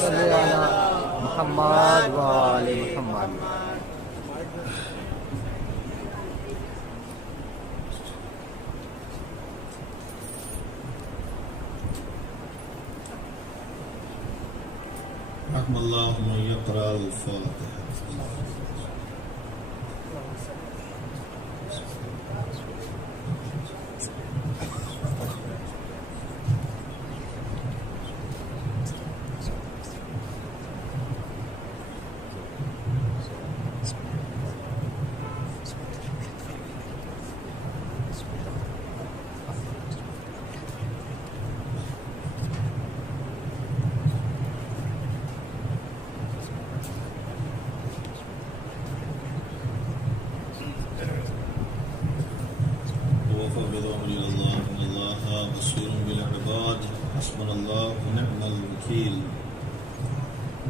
صلی علی محمد و آل محمد. رحم اللہ من یقرأ الفاتحہ.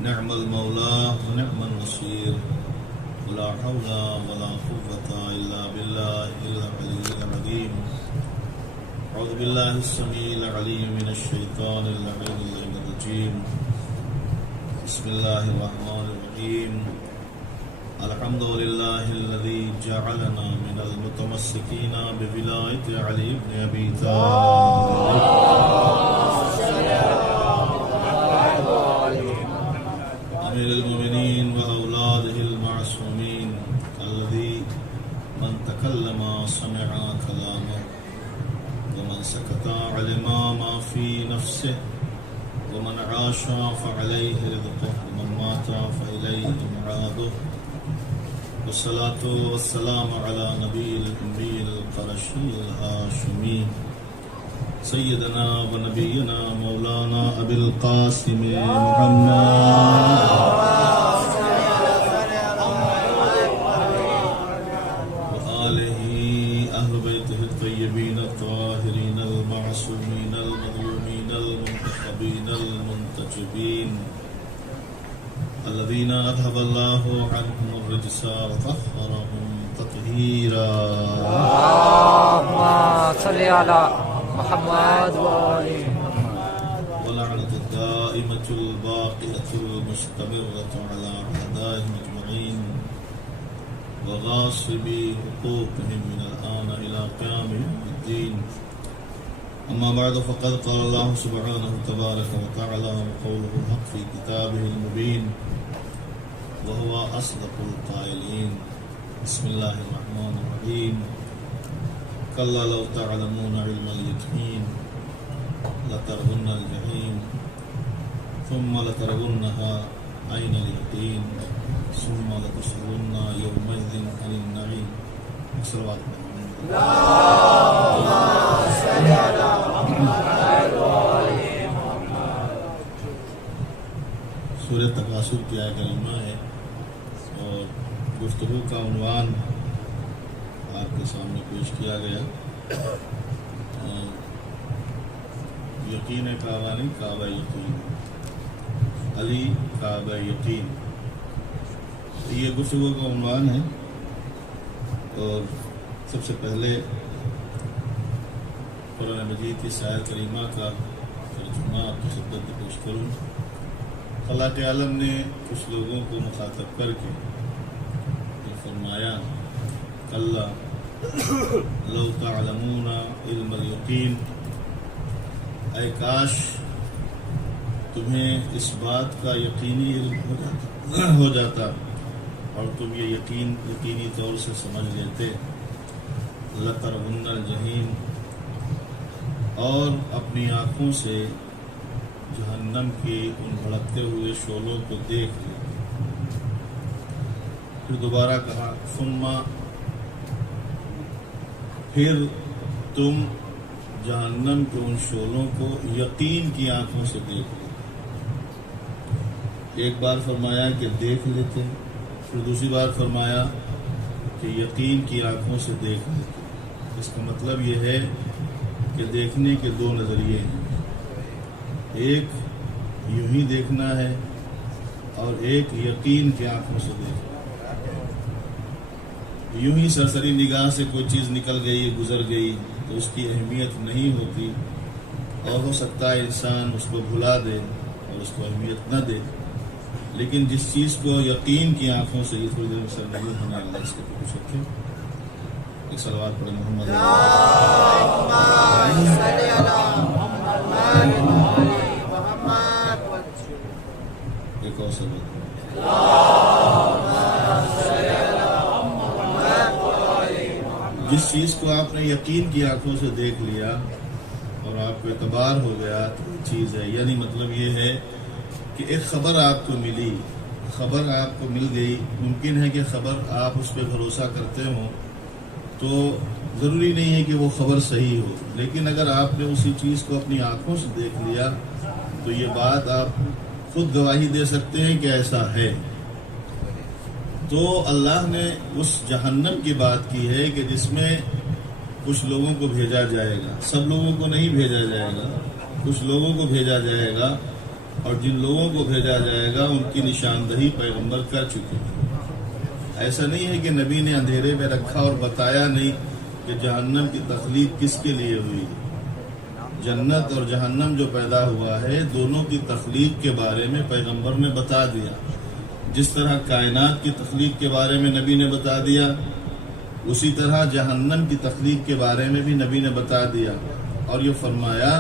نعم المولى ونعم النصير ولا حول ولا قوة إلا بالله العلي العظيم. أعوذ بالله السميع العليم من الشيطان اللعين الرجيم. بسم الله الرحمن الرحيم. الحمد لله الذي جعلنا من المتمسكين بولاية علي بن أبي طالب أمير المؤمنين وأولاده المعصومين الذي من تكلم سمع كلامه ومن سكت علم ما في نفسه ومن عاش فعليه رزقه ومن مات فإليه معاده. والصلاة والسلام على نبي الأمي القرشي الهاشمي سيدنا ونبينا مولانا أبي القاسم محمد وآله أهل بيته الطيبين الطاهرين المعصومين المظلومين المنتخبين المنتجبين الذين أذهب الله عنهم الرجس وطهرهم تطهيرا. اللهم صل على محمد و آل محمد. ولعنة الدائمة الباقية المستمرة على أعدائهم أجمعين وغاصبي حقوقهم من الآن إلى قيام يوم الدين. أما بعد فقد قال الله سبحانه تبارك وتعالى وقوله الحق في كتابه المبين وهو أصدق القائلين. بسم الله الرحمن الرحيم. كلا لو تعلمون علم اليقين لترون الجحيم ثم لترونها عين اليقين ثم لتسألن يومئذ عن النعيم. صلوات اللهم صل على محمد و آل محمد. سورہ تکاثر کی آیت کریمہ ہے اور گفتگو کا عنوان آپ کے سامنے پیش کیا گیا. یقین کعبہ نہیں، کعبہ یقین، علی کعبہ یقین، یہ گفتگو کا عنوان ہے. اور سب سے پہلے قرآن مجید کی آیت کریمہ کا ترجمہ آپ کی خدمت میں پیش کروں. خلاق عالم نے کچھ لوگوں کو مخاطب کر کے یہ فرمایا کلا لو تعلمون علم الیقین، اے کاش تمہیں اس بات کا یقینی علم ہو جاتا اور تم یہ یقینی طور سے سمجھ لیتے. لترون الجحیم، اور اپنی آنکھوں سے جہنم کی ان بھڑکتے ہوئے شعلوں کو دیکھ لے. پھر دوبارہ کہا ثم، پھر تم جہنم کے ان شعلوں کو یقین کی آنکھوں سے دیکھ لے. ایک بار فرمایا کہ دیکھ لیتے، پھر دوسری بار فرمایا کہ یقین کی آنکھوں سے دیکھ لیتے. اس کا مطلب یہ ہے کہ دیکھنے کے دو نظریے ہیں. ایک یوں ہی دیکھنا ہے اور ایک یقین کی آنکھوں سے دیکھنا. یوں ہی سرسری نگاہ سے کوئی چیز نکل گئی، گزر گئی تو اس کی اہمیت نہیں ہوتی. اور ہو سکتا ہے انسان اس کو بھلا دے اور اس کو اہمیت نہ دے، لیکن جس چیز کو یقین کی آنکھوں سے، یہ تھوڑی دیر میں سر نہیں ہونے اللہ اس کے کچھ رکھے، ایک صلوات پڑھے محمد ایک اور صلوات جس چیز کو آپ نے یقین کی آنکھوں سے دیکھ لیا اور آپ کو اعتبار ہو گیا تو یہ چیز ہے، یعنی مطلب یہ ہے کہ ایک خبر آپ کو ملی، خبر آپ کو مل گئی، ممکن ہے کہ خبر آپ اس پہ بھروسہ کرتے ہوں تو ضروری نہیں ہے کہ وہ خبر صحیح ہو، لیکن اگر آپ نے اسی چیز کو اپنی آنکھوں سے دیکھ لیا تو یہ بات آپ خود گواہی دے سکتے ہیں کہ ایسا ہے۔ تو اللہ نے اس جہنم کی بات کی ہے کہ جس میں کچھ لوگوں کو بھیجا جائے گا، سب لوگوں کو نہیں بھیجا جائے گا، کچھ لوگوں کو بھیجا جائے گا، اور جن لوگوں کو بھیجا جائے گا ان کی نشاندہی پیغمبر کر چکے ہیں۔ ایسا نہیں ہے کہ نبی نے اندھیرے میں رکھا اور بتایا نہیں کہ جہنم کی تخلیق کس کے لیے ہوئی۔ جنت اور جہنم جو پیدا ہوا ہے دونوں کی تخلیق کے بارے میں پیغمبر نے بتا دیا، جس طرح کائنات کی تخلیق کے بارے میں نبی نے بتا دیا، اسی طرح جہنم کی تخلیق کے بارے میں بھی نبی نے بتا دیا، اور یہ فرمایا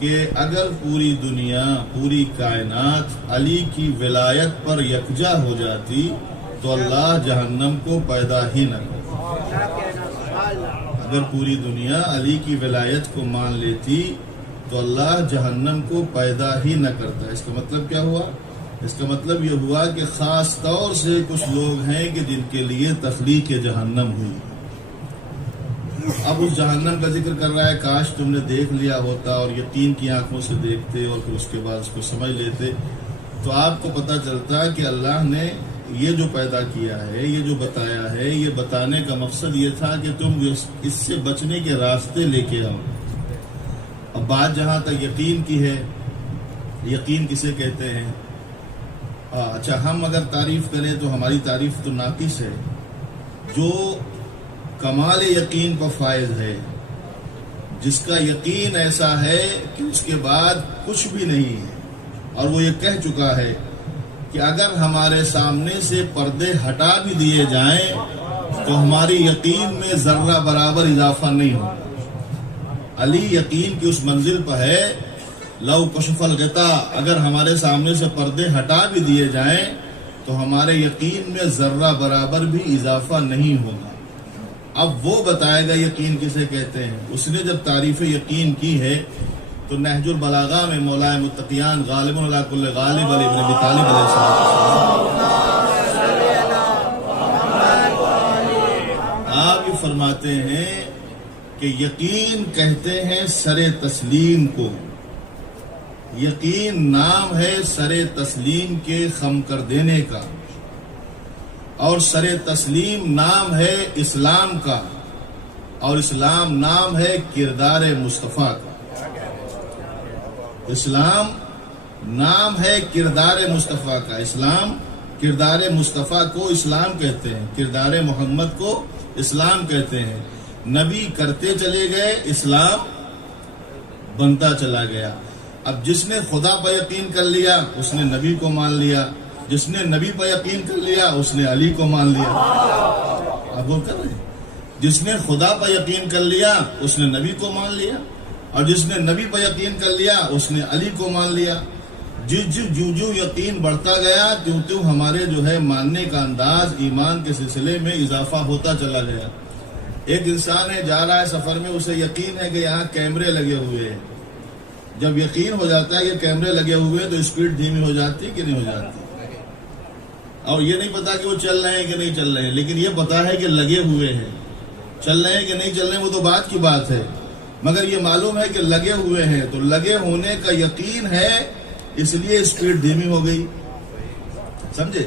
کہ اگر پوری دنیا، پوری کائنات علی کی ولایت پر یکجا ہو جاتی تو اللہ جہنم کو پیدا ہی نہ کرتا۔ اگر پوری دنیا علی کی ولایت کو مان لیتی تو اللہ جہنم کو پیدا ہی نہ کرتا۔ اس کا مطلب کیا ہوا؟ اس کا مطلب یہ ہوا کہ خاص طور سے کچھ لوگ ہیں کہ جن کے لیے تخلیق جہنم ہوئی۔ اب اس جہنم کا ذکر کر رہا ہے، کاش تم نے دیکھ لیا ہوتا اور یقین کی آنکھوں سے دیکھتے اور پھر اس کے بعد اس کو سمجھ لیتے تو آپ کو پتہ چلتا کہ اللہ نے یہ جو پیدا کیا ہے، یہ جو بتایا ہے، یہ بتانے کا مقصد یہ تھا کہ تم اس سے بچنے کے راستے لے کے آؤ۔ اب بات جہاں تک یقین کی ہے، یقین کسے کہتے ہیں؟ اچھا، ہم اگر تعریف کریں تو ہماری تعریف تو ناقص ہے۔ جو کمال یقین پر فائز ہے، جس کا یقین ایسا ہے کہ اس کے بعد کچھ بھی نہیں ہے، اور وہ یہ کہہ چکا ہے کہ اگر ہمارے سامنے سے پردے ہٹا بھی دیے جائیں تو ہماری یقین میں ذرہ برابر اضافہ نہیں ہوگا۔ علی یقین کی اس منزل پر ہے، لو کشف الغطا، اگر ہمارے سامنے سے پردے ہٹا بھی دیے جائیں تو ہمارے یقین میں ذرہ برابر بھی اضافہ نہیں ہوگا۔ اب وہ بتائے گا یقین کسے کہتے ہیں۔ اس نے جب تعریف یقین کی ہے تو نہج البلاغہ میں مولا متقیان غالب علی کل غالب علی ابن ابی طالب علیہ السلام آپ یہ فرماتے ہیں کہ یقین کہتے ہیں سر تسلیم کو۔ یقین نام ہے سر تسلیم کے خم کر دینے کا، اور سر تسلیم نام ہے اسلام کا، اور اسلام نام ہے کردار مصطفیٰ کا۔ اسلام نام ہے کردار مصطفیٰ کا، اسلام کردار مصطفیٰ کو اسلام کہتے ہیں، کردار محمد کو اسلام کہتے ہیں۔ نبی کرتے چلے گئے، اسلام بنتا چلا گیا۔ اب جس نے خدا پر یقین کر لیا اس نے نبی کو مان لیا، جس نے نبی پر یقین کر لیا اس نے علی کو مان لیا۔ اب وہ کر رہے ہیں، جس نے خدا پر یقین کر لیا اس نے نبی کو مان لیا، اور جس نے نبی پر یقین کر لیا اس نے علی کو مان لیا۔ جو یقین بڑھتا گیا تیوں ہمارے جو ہے ماننے کا انداز ایمان کے سلسلے میں اضافہ ہوتا چلا گیا۔ ایک انسان ہے، جا رہا ہے سفر میں، اسے یقین ہے کہ یہاں کیمرے لگے ہوئے ہیں۔ جب یقین ہو جاتا ہے کہ کیمرے لگے ہوئے ہیں تو اسپیڈ دھیمی ہو جاتی کہ نہیں ہو جاتی؟ اور یہ نہیں پتا کہ وہ چل رہے ہیں کہ نہیں چل رہے ہیں، لیکن یہ پتا ہے کہ لگے ہوئے ہیں۔ چل رہے ہیں کہ نہیں چل رہے ہیں وہ تو بات کی بات ہے، مگر یہ معلوم ہے کہ لگے ہوئے ہیں، تو لگے ہونے کا یقین ہے، اس لیے اسپیڈ دھیمی ہو گئی۔ سمجھے؟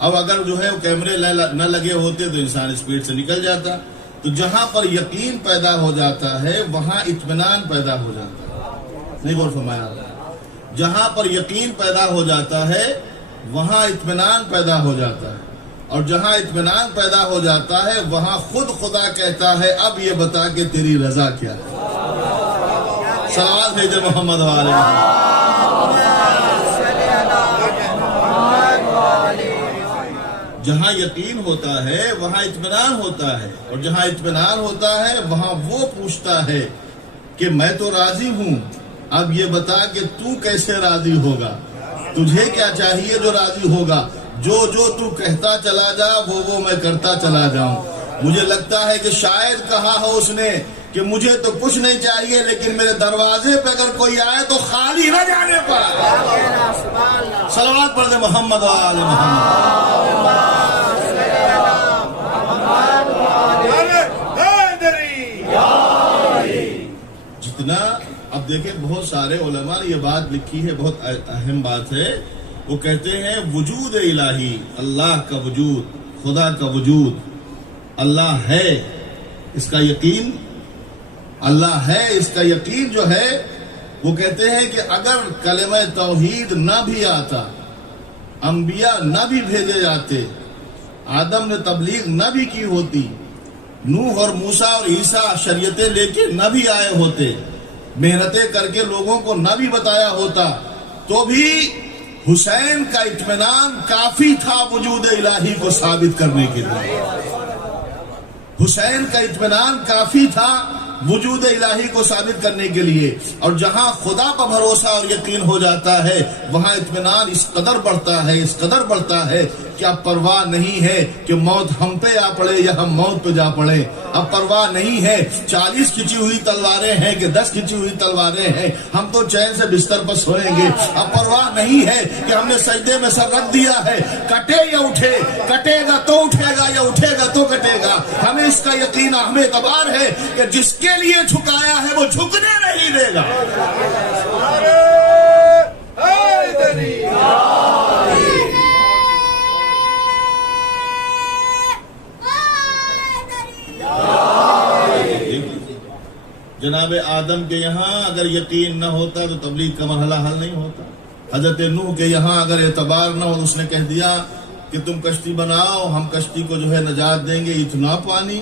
اب اگر جو ہے کیمرے نہ لگے ہوتے تو انسان اسپیڈ سے نکل جاتا۔ تو جہاں پر یقین پیدا ہو جاتا ہے وہاں اطمینان پیدا ہو جاتا ہے۔ نہیں غور فرمایا؟ جہاں پر یقین پیدا ہو جاتا ہے وہاں اطمینان پیدا ہو جاتا ہے، اور جہاں اطمینان پیدا ہو جاتا ہے وہاں خود خدا کہتا ہے اب یہ بتا کہ تیری رضا کیا ہے۔ صلوات بھیجے محمد والے محمد۔ جہاں یقین ہوتا ہے وہاں اطمینان ہوتا ہے، اور جہاں اطمینان ہوتا ہے وہاں وہ پوچھتا ہے کہ میں تو راضی ہوں، اب یہ بتا کہ تو کیسے راضی ہوگا، تجھے کیا چاہیے جو راضی ہوگا، جو تو کہتا چلا جا وہ میں کرتا چلا جاؤں۔ مجھے لگتا ہے کہ شاید کہا ہو اس نے کہ مجھے تو کچھ نہیں چاہیے، لیکن میرے دروازے پہ اگر کوئی آئے تو خالی نہ جانے پائے۔ صلوات پڑھ دے محمد وآل محمد۔ جتنا اب دیکھیں بہت سارے علماء نے یہ بات لکھی ہے، بہت اہم بات ہے، وہ کہتے ہیں وجود الہی، اللہ کا وجود، خدا کا وجود، اللہ ہے اس کا یقین، اللہ ہے اس کا یقین جو ہے، وہ کہتے ہیں کہ اگر کلمہ توحید نہ بھی آتا، انبیاء نہ بھی بھیجے جاتے، آدم نے تبلیغ نہ بھی کی ہوتی، نوح اور موسیٰ اور عیسیٰ شریعتیں لے کے نہ بھی آئے ہوتے، محنتیں کر کے لوگوں کو نہ بھی بتایا ہوتا، تو بھی حسین کا اطمینان کافی تھا وجود الہی کو ثابت کرنے کے لیے۔ حسین کا اطمینان کافی تھا وجود الہی کو ثابت کرنے کے لیے، اور جہاں خدا پر بھروسہ اور یقین ہو جاتا ہے وہاں اطمینان اس قدر بڑھتا ہے، اس قدر بڑھتا ہے کہ اب پرواہ نہیں ہے کہ موت ہم پہ آ پڑے یا ہم موت پہ جا پڑے، اب پرواہ نہیں ہے 40 کھچی ہوئی تلواریں ہیں کہ 10 کھچی ہوئی تلواریں ہیں، ہم تو چین سے بستر پر سوئیں گے، اب پرواہ نہیں ہے کہ ہم نے سجدے میں سر رکھ دیا ہے، کٹے یا اٹھے، کٹے گا تو اٹھے گا یا اٹھے گا تو کٹے گا۔ ہمیں اس کا یقین، ہمیں اعتبار ہے کہ جس کے لیے جھکایا ہے وہ جھکنے نہیں دے گا۔ جناب آدم کے یہاں اگر یقین نہ ہوتا تو تبلیغ کا مرحلہ حل نہیں ہوتا۔ حضرت نوح کے یہاں اگر اعتبار نہ ہو، اس نے کہہ دیا کہ تم کشتی بناؤ، ہم کشتی کو جو ہے نجات دیں گے، اتنا پانی۔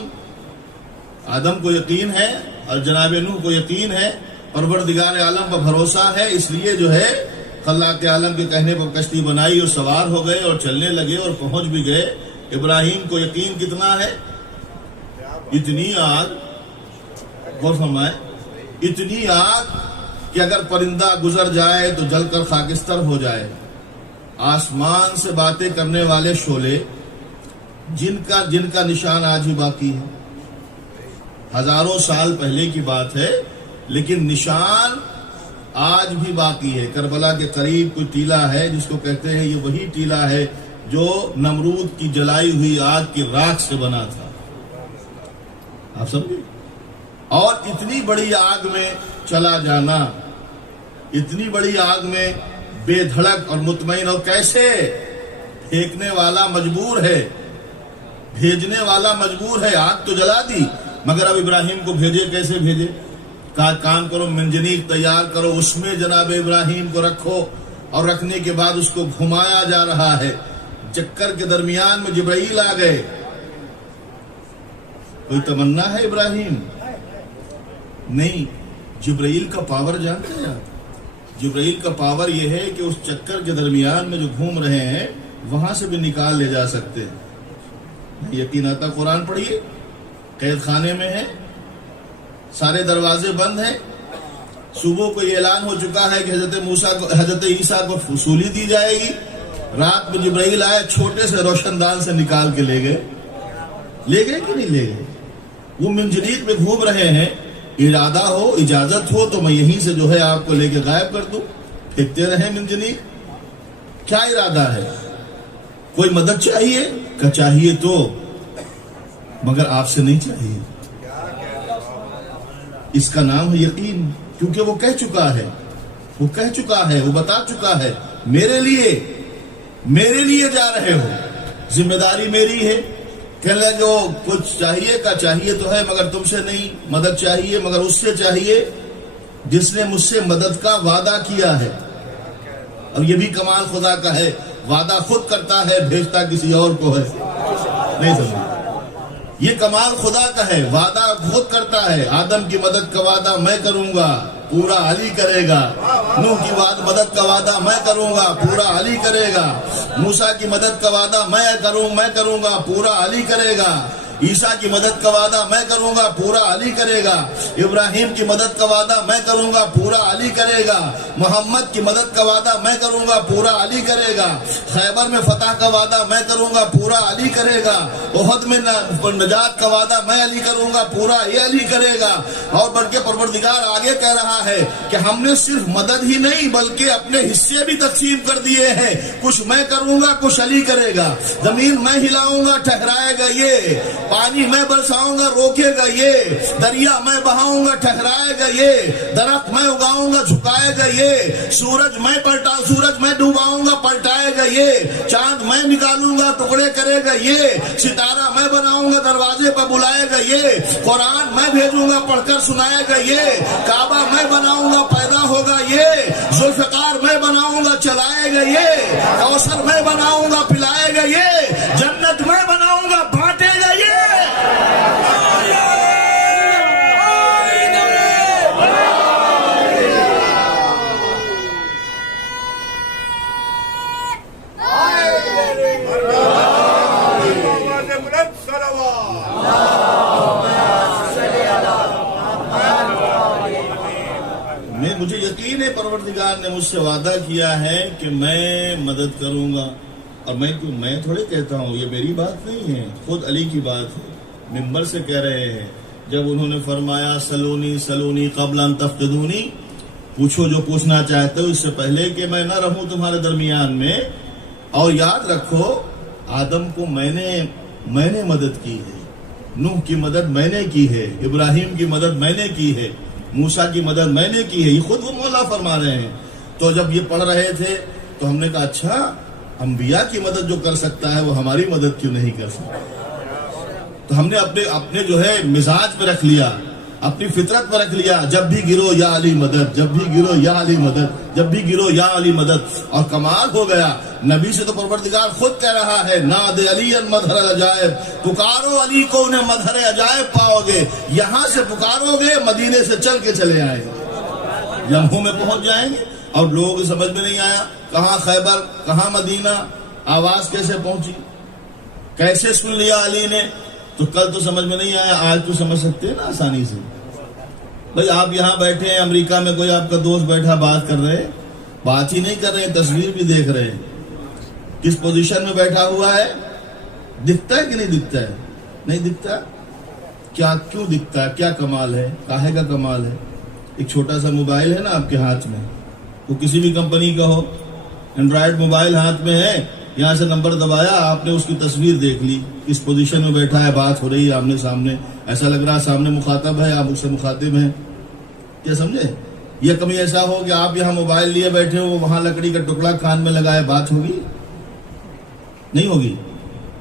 آدم کو یقین ہے اور جناب نوح کو یقین ہے، پروردگار عالم پر بھروسہ ہے، اس لیے جو ہے خلاق عالم کے کہنے پر کشتی بنائی اور سوار ہو گئے اور چلنے لگے اور پہنچ بھی گئے۔ ابراہیم کو یقین کتنا ہے؟ اتنی آگ، غور فرمائے، اتنی آگ کہ اگر پرندہ گزر جائے تو جل کر خاکستر ہو جائے۔ آسمان سے باتیں کرنے والے شعلے جن کا نشان آج بھی باقی ہے، ہزاروں سال پہلے کی بات ہے لیکن نشان آج بھی باقی ہے۔ کربلا کے قریب کوئی ٹیلہ ہے جس کو کہتے ہیں یہ وہی ٹیلہ ہے جو نمرود کی جلائی ہوئی آگ کی راکھ سے بنا تھا، آپ سمجھے؟ اور اتنی بڑی آگ میں چلا جانا، اتنی بڑی آگ میں بے دھڑک اور مطمئن، اور کیسے پھینکنے والا مجبور ہے، بھیجنے والا مجبور ہے، آگ تو جلا دی مگر اب ابراہیم کو بھیجے کیسے بھیجے؟ کہا کام کرو، منجنیق تیار کرو، اس میں جناب ابراہیم کو رکھو، اور رکھنے کے بعد اس کو گھمایا جا رہا ہے۔ چکر کے درمیان میں جبرائیل آ گئے۔ کوئی تمنا ہے ابراہیم؟ نہیں۔ جبرائیل کا پاور جانتے ہیں آپ؟ جبرائیل کا پاور یہ ہے کہ اس چکر کے درمیان میں جو گھوم رہے ہیں وہاں سے بھی نکال لے جا سکتے ہیں۔ یقین آتا قرآن پڑھیے، قید خانے میں ہے، سارے دروازے بند ہیں، صبح کو یہ اعلان ہو چکا ہے کہ حضرت عیسیٰ کو فصولی دی جائے گی، رات میں جبرائیل آئے، چھوٹے سے روشن دان سے نکال کے لے گئے کہ نہیں لے گئے؟ وہ منجنیق میں گھوم رہے ہیں، ارادہ ہو، اجازت ہو تو میں یہیں سے جو ہے آپ کو لے کے غائب کر دوں، پھینکتے رہیں منجنیق۔ کیا ارادہ ہے؟ کوئی مدد چاہیے؟ کہ چاہیے تو، مگر آپ سے نہیں چاہیے۔ اس کا نام ہے یقین، کیونکہ وہ کہہ چکا ہے، وہ بتا چکا ہے، میرے لیے جا رہے ہو، ذمہ داری میری ہے۔ کہنے لگے جو کچھ چاہیے کا چاہیے تو ہے مگر تم سے نہیں، مدد چاہیے مگر اس سے چاہیے جس نے مجھ سے مدد کا وعدہ کیا ہے۔ اور یہ بھی کمال خدا کا ہے، وعدہ خود کرتا ہے، بھیجتا کسی اور کو ہے۔ نہیں سمجھے؟ یہ کمال خدا کا ہے، وعدہ خود کرتا ہے۔ آدم کی مدد کا وعدہ میں کروں گا، پورا علی کرے گا. نوح کی مدد کا وعدہ میں کروں گا، پورا علی کرے گا. موسیٰ کی مدد کا وعدہ میں کروں گا، پورا علی کرے گا. عیسیٰ کی مدد کا وعدہ میں کروں گا، پورا علی کرے گا. ابراہیم کی مدد کا وعدہ میں کروں گا، پورا علی کرے گا. محمد کی مدد کا وعدہ میں کروں گا، پورا علی کرے گا. خیبر میں فتح کا وعدہ میں کروں گا، پورا علی کرے گا. احد میں نجات کا وعدہ میں علی کروں گا، پورا یہ علی کرے گا. اور بلکہ پروردگار آگے کہہ رہا ہے کہ ہم نے صرف مدد ہی نہیں بلکہ اپنے حصے بھی تقسیم کر دیے ہیں. کچھ میں کروں گا، کچھ علی کرے گا. زمین میں ہلاؤں گا، ٹھہرائے گا یہ. پانی میں برساؤں گا، روکے گا یہ. دریا میں بہاؤں گا، ٹھہرائے گا یہ. درخت میں اگاؤں گا، جھکائے گا یہ. سورج میں ڈوباؤں گا، پلٹائے گا یہ. چاند میں نکالوں گا، ٹکڑے کرے گا یہ. ستارہ میں بناؤں گا، دروازے پر بلائے گا یہ. قرآن میں بھیجوں گا، پڑھ کر سنائے گا یہ. کعبہ میں بناؤں گا، پیدا ہوگا یہ. ذوالفقار میں بناؤں گا، چلائے گا یہ. کوثر میں بناؤں گا، پلائے گا یہ. جنت میں بناؤں گا، بانٹے گا یہ. مجھے یقین ہے پروردگار نے مجھ سے وعدہ کیا ہے کہ میں مدد کروں گا. اور میں تھوڑے کہتا ہوں، یہ میری بات نہیں ہے، خود علی کی بات ہے. منبر سے کہہ رہے ہیں جب انہوں نے فرمایا سلونی قبل ان تفقدونی، پوچھو جو پوچھنا چاہتے ہو اس سے پہلے کہ میں نہ رہوں تمہارے درمیان میں. اور یاد رکھو آدم کو میں نے مدد کی ہے. نوح کی مدد میں نے کی ہے. ابراہیم کی مدد میں نے کی ہے. موسیٰ کی مدد میں نے کی ہے. یہ خود وہ مولا فرما رہے ہیں. تو جب یہ پڑھ رہے تھے تو ہم نے کہا اچھا انبیاء کی مدد جو کر سکتا ہے وہ ہماری مدد کیوں نہیں کر سکتا. تو ہم نے اپنے جو ہے مزاج پہ رکھ لیا، اپنی فطرت پہ رکھ لیا، جب بھی گرو یا علی مدد، جب بھی گرو یا علی مدد، جب بھی گرو یا علی مدد. اور کمال ہو گیا، نبی سے تو پروردگار خود کہہ رہا ہے ناد علی مظہر العجائب، پکارو علی کو انہیں مظہر عجائب پاؤ گے. یہاں سے پکارو گے مدینے سے چل کے چلے آئیں گے، لمحوں میں پہنچ جائیں گے. اور لوگوں کو سمجھ میں نہیں آیا کہاں خیبر کہاں مدینہ، آواز کیسے پہنچی، کیسے سن لیا علی نے. تو کل تو سمجھ میں نہیں آیا، آج تو سمجھ سکتے ہیں نا آسانی سے. بھئی آپ یہاں بیٹھے ہیں، امریکہ میں کوئی آپ کا دوست بیٹھا بات کر رہے، بات ہی نہیں کر رہے، تصویر بھی دیکھ رہے ہیں. کس پوزیشن میں بیٹھا ہوا ہے، دکھتا ہے کہ نہیں دکھتا ہے؟ نہیں دکھتا. کیوں دکھتا ہے؟ کیا کمال ہے؟ کاہے کا کمال ہے؟ ایک چھوٹا سا موبائل ہے نا آپ کے ہاتھ میں، وہ کسی بھی کمپنی کا ہو، اینڈرائڈ موبائل ہاتھ میں ہے، یہاں سے نمبر دبایا، آپ نے اس کی تصویر دیکھ لی، کس پوزیشن میں بیٹھا ہے، بات ہو رہی ہے آمنے سامنے، ایسا لگ رہا ہے سامنے مخاطب ہے، آپ اس سے مخاطب ہیں. کیا سمجھے؟ یہ کبھی ایسا ہو کہ آپ یہاں موبائل لیے بیٹھے ہو، وہاں لکڑی کا ٹکڑا کان میں لگائے، بات ہوگی؟ نہیں ہوگی.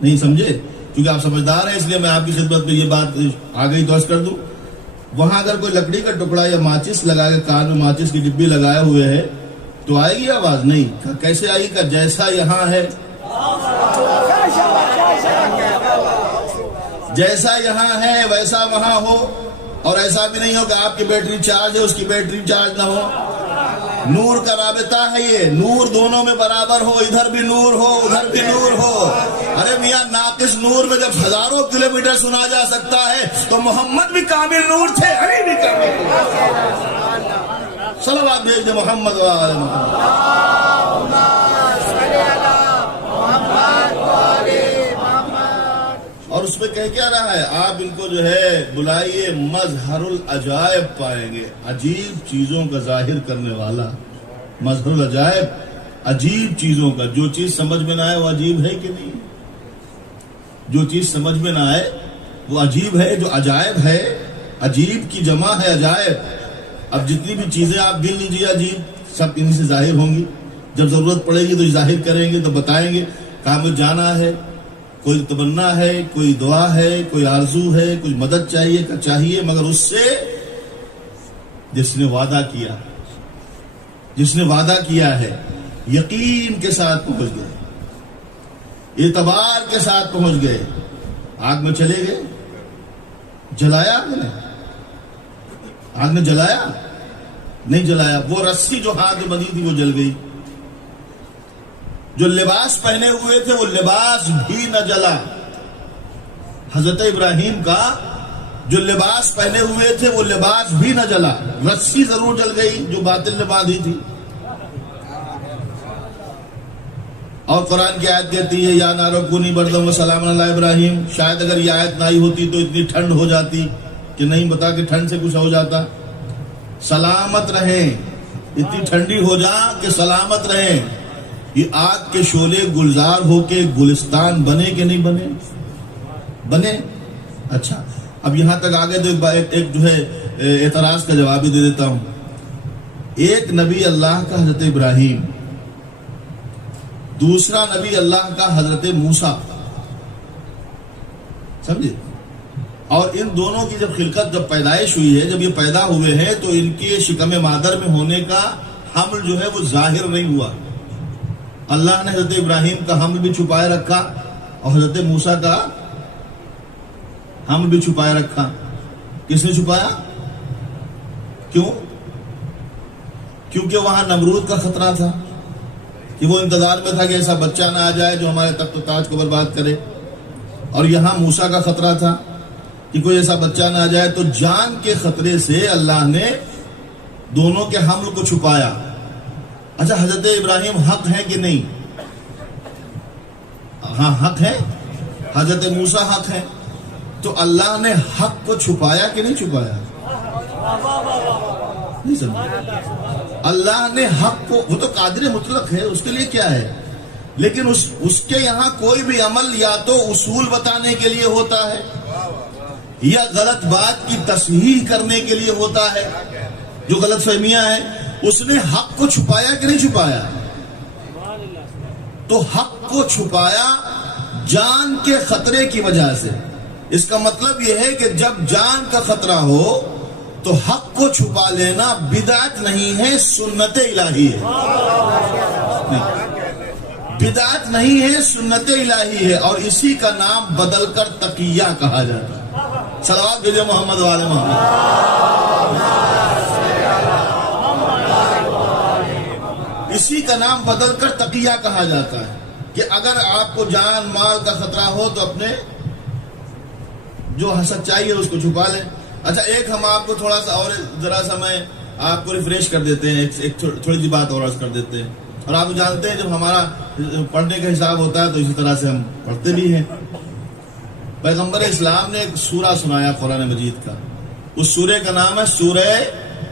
نہیں سمجھے؟ کیونکہ آپ سمجھدار ہیں اس لیے میں آپ کی خدمت میں یہ بات آ گئی تو عرض کر دوں. وہاں اگر کوئی لکڑی کا ٹکڑا یا ماچس لگا کے کان میں ماچس کی ڈبی لگائے ہوئے ہے تو آئے گی آواز؟ نہیں. کیسے آئے گی؟ جیسا یہاں ہے، جیسا یہاں ہے ویسا وہاں ہو. اور ایسا بھی نہیں ہو کہ آپ کی بیٹری چارج ہے اس کی بیٹری چارج نہ ہو. نور کا رابطہ ہے یہ، نور دونوں میں برابر ہو، ادھر بھی نور ہو ادھر بھی نور ہو. ارے میاں ناقص نور میں جب ہزاروں کلومیٹر سنا جا سکتا ہے تو محمد بھی کامل نور تھے، علی بھی کامل نور. صلوات بھیج دے محمد و آل محمد. اور اس میں کہہ کیا رہا ہے؟ آپ ان کو جو ہے بلائیے، مظہر العجائب پائیں گے، عجیب چیزوں کا ظاہر کرنے والا. مظہر العجائب، عجیب چیزوں کا. جو چیز سمجھ میں نہ آئے وہ عجیب ہے کہ نہیں؟ جو چیز سمجھ میں نہ آئے وہ عجیب ہے. جو عجائب ہے، عجیب کی جمع ہے عجائب. اب جتنی بھی چیزیں آپ گن لیجیے عجیب، سب انہیں سے ظاہر ہوں گی. جب ضرورت پڑے گی تو ظاہر کریں گے، تو بتائیں گے کہاں مجھے جانا ہے، کوئی تمنا ہے، کوئی دعا ہے، کوئی آرزو ہے، کوئی مدد چاہیے، مگر اس سے جس نے وعدہ کیا، جس نے وعدہ کیا ہے، یقین کے ساتھ پہنچ گئے، اعتبار کے ساتھ پہنچ گئے. آگ میں چلے گئے، جلایا آگ نے جلایا. نہیں جلایا. وہ رسی جو ہاتھ میں بندھی تھی وہ جل گئی. جو لباس پہنے ہوئے تھے وہ لباس بھی نہ جلا. حضرت ابراہیم کا جو لباس پہنے ہوئے تھے وہ لباس بھی نہ جلا. رسی ضرور جل گئی جو باطل نے باندھی تھی. اور قرآن کی آیت کہتی ہے یا نار کونی بردم و سلام علی ابراہیم. شاید اگر یہ آیت نہ آئی ہوتی تو اتنی ٹھنڈ ہو جاتی کہ نہیں بتا کہ ٹھنڈ سے کچھ ہو جاتا. سلامت رہیں, اتنی ٹھنڈی ہو جا کہ سلامت رہیں. یہ آگ کے شعلے گلزار ہو کے گلستان بنے کہ نہیں بنے؟ بنے. اچھا اب یہاں تک آگے تو ایک جو ہے اعتراض کا جواب بھی دے دیتا ہوں. ایک نبی اللہ کا حضرت ابراہیم, دوسرا نبی اللہ کا حضرت موسیٰ, سمجھے؟ اور ان دونوں کی جب خلقت, جب پیدائش ہوئی ہے, جب یہ پیدا ہوئے ہیں تو ان کے شکم مادر میں ہونے کا حمل جو ہے وہ ظاہر نہیں ہوا. اللہ نے حضرت ابراہیم کا حمل بھی چھپائے رکھا اور حضرت موسیٰ کا حمل بھی چھپائے رکھا. کس نے چھپایا؟ کیوں؟ کیونکہ وہاں نمرود کا خطرہ تھا کہ وہ انتظار میں تھا کہ ایسا بچہ نہ آ جائے جو ہمارے تخت و تاج کو برباد کرے. اور یہاں موسیٰ کا خطرہ تھا کہ کوئی ایسا بچہ نہ آ جائے. تو جان کے خطرے سے اللہ نے دونوں کے حمل کو چھپایا. اچھا حضرت ابراہیم حق ہے کہ نہیں؟ ہاں حق ہے. حضرت موسیٰ حق ہے. تو اللہ نے حق کو چھپایا کہ نہیں چھپایا؟ نہیں سمجھا. اللہ نے حق کو, وہ تو قادر مطلق ہے, اس کے لیے کیا ہے, لیکن اس کے یہاں کوئی بھی عمل یا تو اصول بتانے کے لیے ہوتا ہے یا غلط بات کی تصحیح کرنے کے لیے ہوتا ہے. جو غلط فہمیاں ہیں, اس نے حق کو چھپایا کہ نہیں چھپایا؟ تو حق کو چھپایا جان کے خطرے کی وجہ سے. اس کا مطلب یہ ہے کہ جب جان کا خطرہ ہو تو حق کو چھپا لینا بدعت نہیں ہے, سنت الہی ہے. بدعت نہیں ہے, سنت الہی ہے. اور اسی کا نام بدل کر تقیہ کہا جاتا ہے. صلوات بھیجے محمد والے محمد. اسی کا نام بدل کر تقیہ کہا جاتا ہے کہ اگر آپ کو جان مال کا خطرہ ہو تو اپنے جو سچائی ہے اس کو چھپا لیں. اچھا ایک ہم آپ کو تھوڑا سا اور ذرا سا میں آپ کو ریفریش کر دیتے ہیں, ایک تھوڑی سی بات اور عرض کر دیتے ہیں. اور آپ جانتے ہیں جب ہمارا پڑھنے کا حساب ہوتا ہے تو اسی طرح سے ہم پڑھتے بھی ہیں. پیغمبر اسلام نے ایک سورہ سنایا قرآن مجید کا. اس سورے کا نام ہے سورہ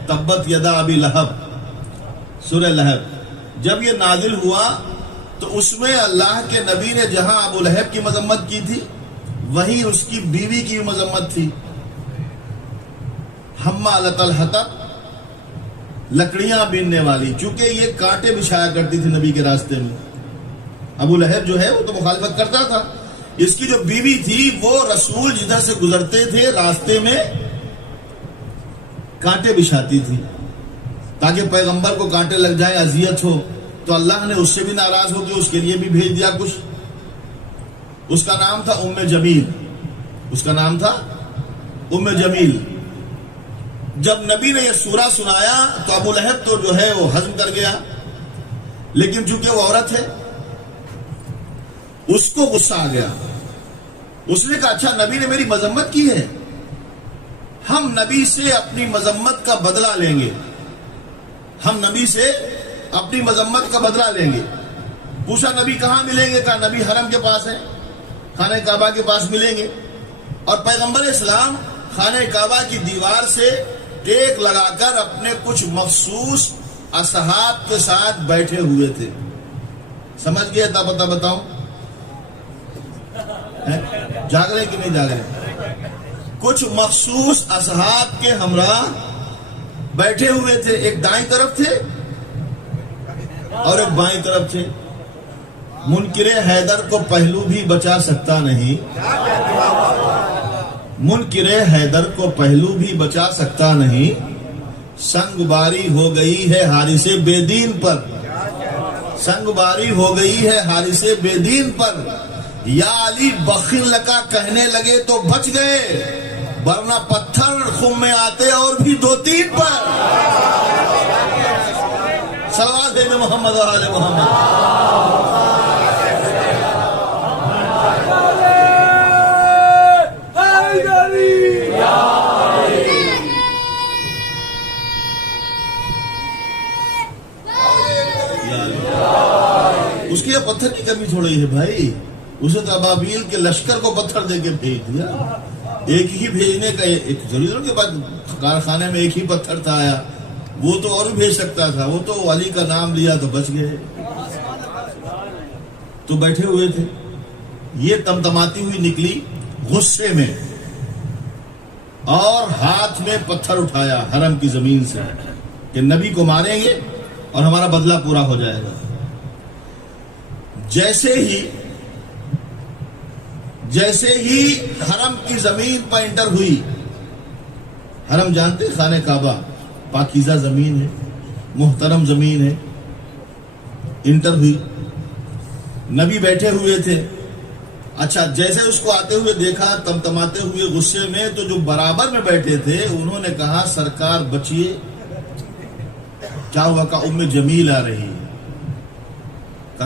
تبت یدا ابی لہب, سورہ لہب. جب یہ نازل ہوا تو اس میں اللہ کے نبی نے جہاں ابو لہب کی مذمت کی تھی وہیں اس کی بیوی کی مذمت تھی. حمالۃ الحطب, لکڑیاں بیننے والی. چونکہ یہ کانٹے بچھایا کرتی تھی نبی کے راستے میں. ابو لہب جو ہے وہ تو مخالفت کرتا تھا. اس کی جو بیوی تھی وہ رسول جدھر سے گزرتے تھے راستے میں کانٹے بچھاتی تھی تاکہ پیغمبر کو کانٹے لگ جائے, اذیت ہو. تو اللہ نے اس سے بھی ناراض ہو کے اس کے لیے بھی بھیج دیا کچھ. اس کا نام تھا ام جمیل. اس کا نام تھا ام جمیل. جب نبی نے یہ سورہ سنایا تو ابو لہب تو جو ہے وہ ہضم کر گیا, لیکن چونکہ وہ عورت ہے اس کو غصہ آ گیا. اس نے کہا اچھا نبی نے میری مذمت کی ہے, ہم نبی سے اپنی مذمت کا بدلہ لیں گے. ہم نبی سے اپنی مذمت کا بدلہ لیں گے. پوچھا نبی کہاں ملیں گے؟ کہا نبی حرم کے پاس ہے, خانہ کعبہ کے پاس ملیں گے. اور پیغمبر اسلام خانہ کعبہ کی دیوار سے ٹیک لگا کر اپنے کچھ مخصوص اصحاب کے ساتھ بیٹھے ہوئے تھے. سمجھ گئے؟ تا پتہ بتاؤں, جاگ رہے کہ نہیں جاگ رہے؟ کچھ مخصوص اصحاب کے ہمراہ بیٹھے ہوئے تھے. ایک دائیں طرف تھے اور ایک بائیں طرف تھے. منکر حیدر کو پہلو بھی بچا سکتا نہیں, منکر حیدر کو پہلو بھی بچا سکتا نہیں. سنگ باری ہو گئی ہے حارث بے دین پر, سنگ باری ہو گئی ہے حارث بے دین پر. یا علی بخیل لگا کہنے لگے تو بچ گئے, ورنہ پتھر خم میں آتے اور بھی 2-3 پر. صلوات ہے محمد و آل محمد. اس کے پتھر کی کمی تھوڑی ہے بھائی. اسے تو ابابیل کے لشکر کو پتھر دے کے بھیج دیا. ایک ہی بھیجنے کا ایک ضرور کے بعد کارخانے میں ایک ہی پتھر تھا آیا. وہ تو اور بھی بھیج سکتا تھا. وہ تو علی کا نام لیا تو بچ گئے. تو بیٹھے ہوئے تھے. یہ تمتماتی ہوئی نکلی غصے میں اور ہاتھ میں پتھر اٹھایا حرم کی زمین سے کہ نبی کو ماریں گے اور ہمارا بدلہ پورا ہو جائے گا. جیسے ہی حرم کی زمین پر انٹر ہوئی. حرم جانتے خانہ کعبہ پاکیزہ زمین ہے, محترم زمین ہے. انٹر ہوئی, نبی بیٹھے ہوئے تھے. اچھا, جیسے اس کو آتے ہوئے دیکھا تمتماتے ہوئے غصے میں, تو جو برابر میں بیٹھے تھے انہوں نے کہا سرکار بچیے. کیا ہوا؟ کہ ام جمیل آ رہی ہے.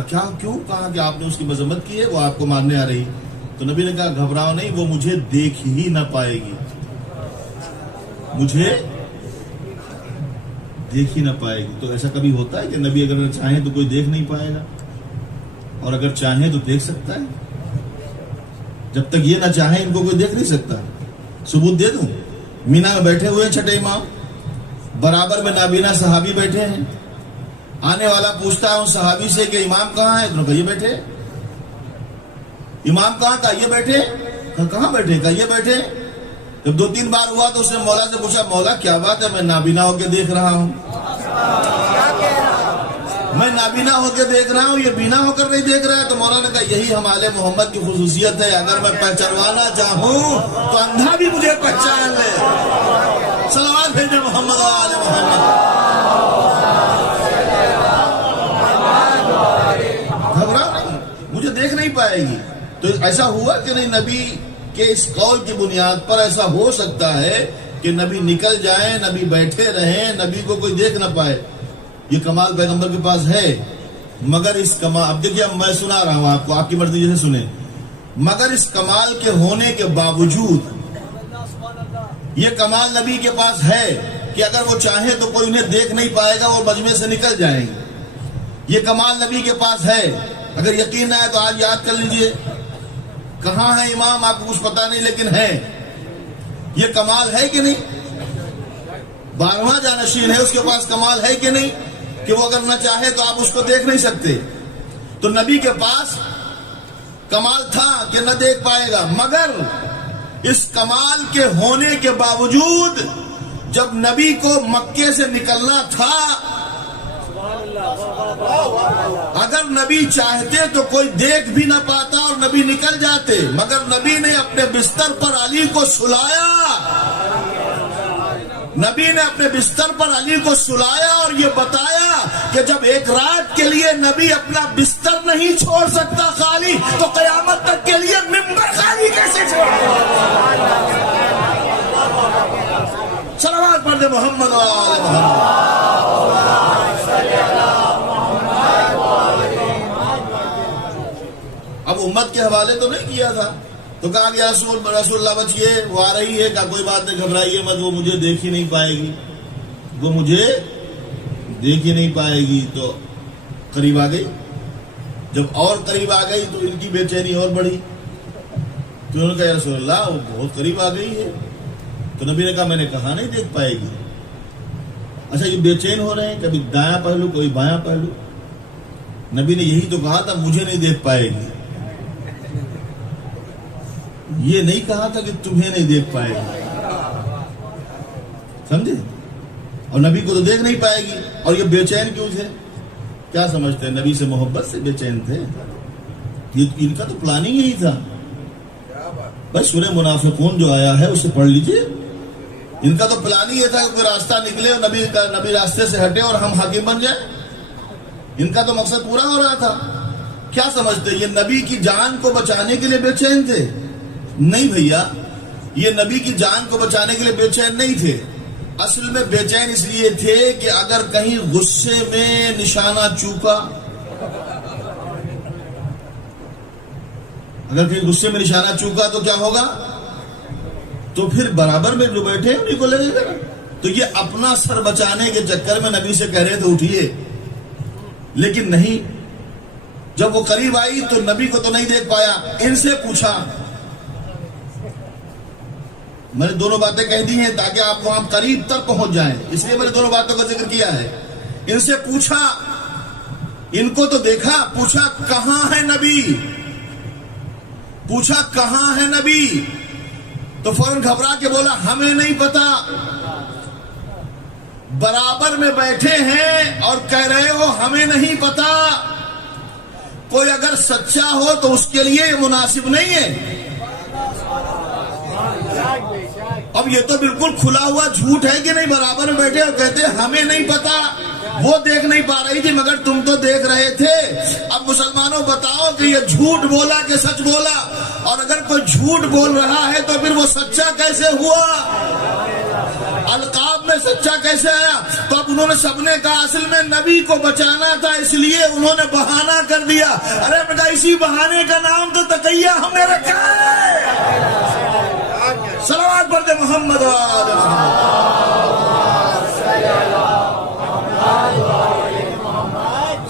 کیا کیوں؟ کہا کہ آپ نے اس کی مذمت کی ہے, وہ آپ کو مارنے آ رہی. تو نبی نے کہا گھبراؤ نہیں, وہ مجھے دیکھ ہی نہ پائے گی. مجھے دیکھ ہی نہ پائے گی. تو ایسا کبھی ہوتا ہے کہ نبی اگر چاہیں تو کوئی دیکھ نہیں پائے گا, اور اگر چاہیں تو دیکھ سکتا ہے؟ جب تک یہ نہ چاہیں ان کو کوئی دیکھ نہیں سکتا. ثبوت دے دوں, مینا میں بیٹھے ہوئے چھٹے امام, برابر میں نابینا صحابی بیٹھے ہیں. آنے والا پوچھتا ہے ان صحابی سے کہ امام کہاں ہے؟ انہوں نے کہا یہ بیٹھے. امام کہاں؟ کہا یہ بیٹھے. کہاں بیٹھے؟ کہا یہ بیٹھے. جب 2-3 بار ہوا تو اس نے مولا سے پوچھا, مولا کیا بات ہے؟ میں نابینا ہو کے دیکھ رہا ہوں. میں نابینا ہو کے دیکھ رہا ہوں, یہ بینا ہو کر نہیں دیکھ رہا ہے. تو مولا نے کہا یہی ہمارے محمد کی خصوصیت ہے, اگر میں پہچانوانا چاہوں تو اندھا بھی مجھے پہچان لے. صلوات بھیجے محمد و آل محمد. گھبرا نہیں, مجھے دیکھ نہیں پائے گی. تو ایسا ہوا کہ نہیں, نبی کے اس قول کی بنیاد پر ایسا ہو سکتا ہے کہ نبی نکل جائیں, نبی بیٹھے رہیں, نبی کو کوئی دیکھ نہ پائے. یہ کمال پیغمبر کے پاس ہے. مگر اس کمال, اب دیکھیے میں سنا رہا ہوں آپ کو, آپ کی مرضی جیسے سنیں. مگر اس کمال کے ہونے کے باوجود یہ کمال نبی کے پاس ہے کہ اگر وہ چاہے تو کوئی انہیں دیکھ نہیں پائے گا, وہ مجمع سے نکل جائیں گے. یہ کمال نبی کے پاس ہے. اگر یقین نہ ہے تو آج یاد کر لیجئے. کہاں ہے امام آپ کو کچھ پتا نہیں, لیکن ہے. یہ کمال ہے کہ نہیں؟ 12واں جانشین ہے, اس کے پاس کمال ہے کہ نہیں کہ وہ اگر نہ چاہے تو آپ اس کو دیکھ نہیں سکتے. تو نبی کے پاس کمال تھا کہ نہ دیکھ پائے گا. مگر اس کمال کے ہونے کے باوجود جب نبی کو مکے سے نکلنا تھا, اگر نبی چاہتے تو کوئی دیکھ بھی نہ پاتا اور نبی نکل جاتے. مگر نبی نے اپنے بستر پر علی کو سلایا. نبی نے اپنے بستر پر علی کو سلایا اور یہ بتایا کہ جب ایک رات کے لیے نبی اپنا بستر نہیں چھوڑ سکتا خالی, تو قیامت تک کے لیے ممبر خالی کیسے چھوڑے؟ صلوات پڑھ دے محمد و آل محمد. اب امت کے حوالے تو نہیں کیا تھا, تو کہا کہ رسول اللہ بچیے, وہ آ رہی ہے. کہا کوئی بات نہیں, گھبرائیے مت, وہ مجھے دیکھ ہی نہیں پائے گی, وہ مجھے دیکھ ہی نہیں پائے گی. تو قریب آ گئی. جب اور قریب آ گئی تو ان کی بے چینی اور بڑھی. تو انہوں نے کہا یا رسول اللہ وہ بہت قریب آ گئی ہے. تو نبی نے کہا میں نے کہا نہیں دیکھ پائے گی. اچھا یہ بے چین ہو رہے ہیں, کبھی دایاں پہلو کوئی بایاں پہلو. نبی نے یہی تو کہا تھا مجھے نہیں دیکھ پائے گی, یہ نہیں کہا تھا کہ تمہیں نہیں دیکھ پائے گی. سمجھے؟ اور نبی کو تو دیکھ نہیں پائے گی. اور یہ بے چین کیوں تھے؟ کیا سمجھتے ہیں؟ نبی سے محبت سے بے چین تھے. یہ ان کا تو پلاننگ یہی تھا. بس سورہ منافقون جو آیا ہے اسے پڑھ لیجئے. ان کا تو پلان ہی یہ تھا کہ کوئی راستہ نکلے اور نبی راستے سے ہٹے اور ہم حاکم بن جائیں. ان کا تو مقصد پورا ہو رہا تھا. کیا سمجھتے؟ یہ نبی کی جان کو بچانے کے لیے بے چین تھے؟ نہیں بھیا, یہ نبی کی جان کو بچانے کے لیے بے چین نہیں تھے، اصل میں بے چین اس لیے تھے کہ اگر کہیں غصے میں نشانہ چوکا، اگر کہیں غصے میں نشانہ چوکا تو کیا ہوگا؟ تو پھر برابر میں جو بیٹھے ہیں انہیں کو لگے گا۔ تو یہ اپنا سر بچانے کے چکر میں نبی سے کہہ رہے تھے اٹھیے، لیکن نہیں۔ جب وہ قریب آئی تو نبی کو تو نہیں دیکھ پایا، ان سے پوچھا، میں نے دونوں باتیں کہہ دی ہیں تاکہ آپ وہاں قریب تک پہنچ جائیں، اس لیے میں نے دونوں باتوں کا ذکر کیا ہے۔ ان سے پوچھا، ان کو تو دیکھا، پوچھا کہاں ہے نبی، پوچھا کہاں ہے نبی، تو فوراً گھبرا کے بولا ہمیں نہیں پتا۔ برابر میں بیٹھے ہیں اور کہہ رہے ہو ہمیں نہیں پتا۔ کوئی اگر سچا ہو تو اس کے لیے یہ مناسب نہیں ہے۔ اب یہ تو بالکل کھلا ہوا جھوٹ ہے کہ نہیں، برابر میں بیٹھے اور کہتے ہمیں نہیں پتا۔ وہ دیکھ نہیں پا رہی تھی مگر تم تو دیکھ رہے تھے۔ اب مسلمانوں بتاؤ کہ یہ جھوٹ بولا کہ سچ بولا؟ اور اگر کوئی جھوٹ بول رہا ہے تو پھر وہ سچا کیسے ہوا؟ القاب میں سچا کیسے آیا؟ تو اب انہوں نے سب نے کہا اصل میں نبی کو بچانا تھا، اس لیے انہوں نے بہانہ کر دیا۔ ارے بیٹا اسی بہانے کا نام تو تقیہ ہم نے رکھا ہے۔ صلوات پڑھ دے محمد و آل محمد۔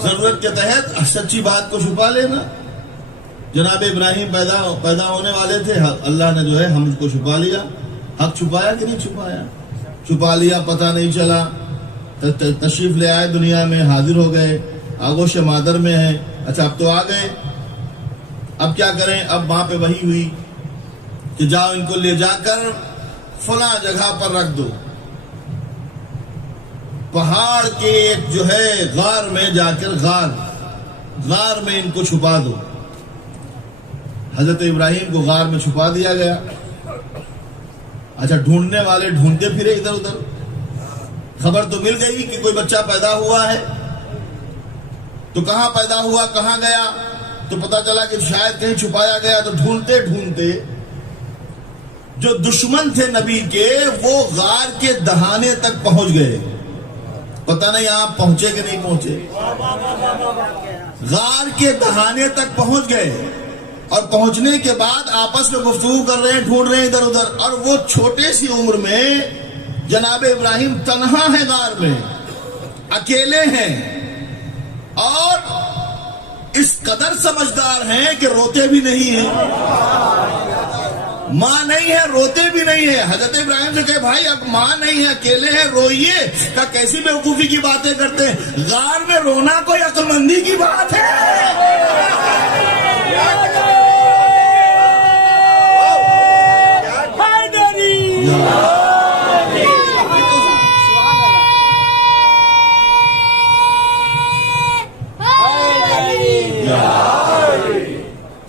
ضرورت کے تحت سچی بات کو چھپا لینا۔ جناب ابراہیم پیدا ہونے والے تھے، اللہ نے جو ہے ہم کو چھپا لیا۔ حق چھپایا کہ نہیں چھپایا؟ چھپا لیا، پتہ نہیں چلا، تشریف لے آئے دنیا میں، حاضر ہو گئے، آغوش مادر میں ہے۔ اچھا اب تو آ گئے، اب کیا کریں؟ اب وہاں پہ وحی ہوئی کہ جاؤ ان کو لے جا کر فلاں جگہ پر رکھ دو، پہاڑ کے ایک جو ہے غار میں جا کر غار میں ان کو چھپا دو۔ حضرت ابراہیم کو غار میں چھپا دیا گیا۔ اچھا ڈھونڈنے والے ڈھونڈتے پھرے ادھر ادھر، خبر تو مل گئی کہ کوئی بچہ پیدا ہوا ہے، تو کہاں پیدا ہوا، کہاں گیا؟ تو پتا چلا کہ شاید کہیں چھپایا گیا۔ تو ڈھونڈتے ڈھونڈتے جو دشمن تھے نبی کے وہ غار کے دہانے تک پہنچ گئے۔ پتہ نہیں آپ پہنچے کہ نہیں پہنچے، غار کے دہانے تک پہنچ گئے، اور پہنچنے کے بعد آپس میں گفتگو کر رہے ہیں، ڈھونڈ رہے ہیں ادھر ادھر۔ اور وہ چھوٹے سی عمر میں جناب ابراہیم تنہا ہے، غار میں اکیلے ہیں، اور اس قدر سمجھدار ہیں کہ روتے بھی نہیں ہیں۔ ماں نہیں ہے، روتے بھی نہیں ہے۔ حضرت ابراہیم سے کہے بھائی اب ماں نہیں ہے، اکیلے ہیں، روئیے۔ کہا کیسی بیوقوفی کی باتیں کرتے ہیں، غار میں رونا کوئی عقل مندی کی بات ہے؟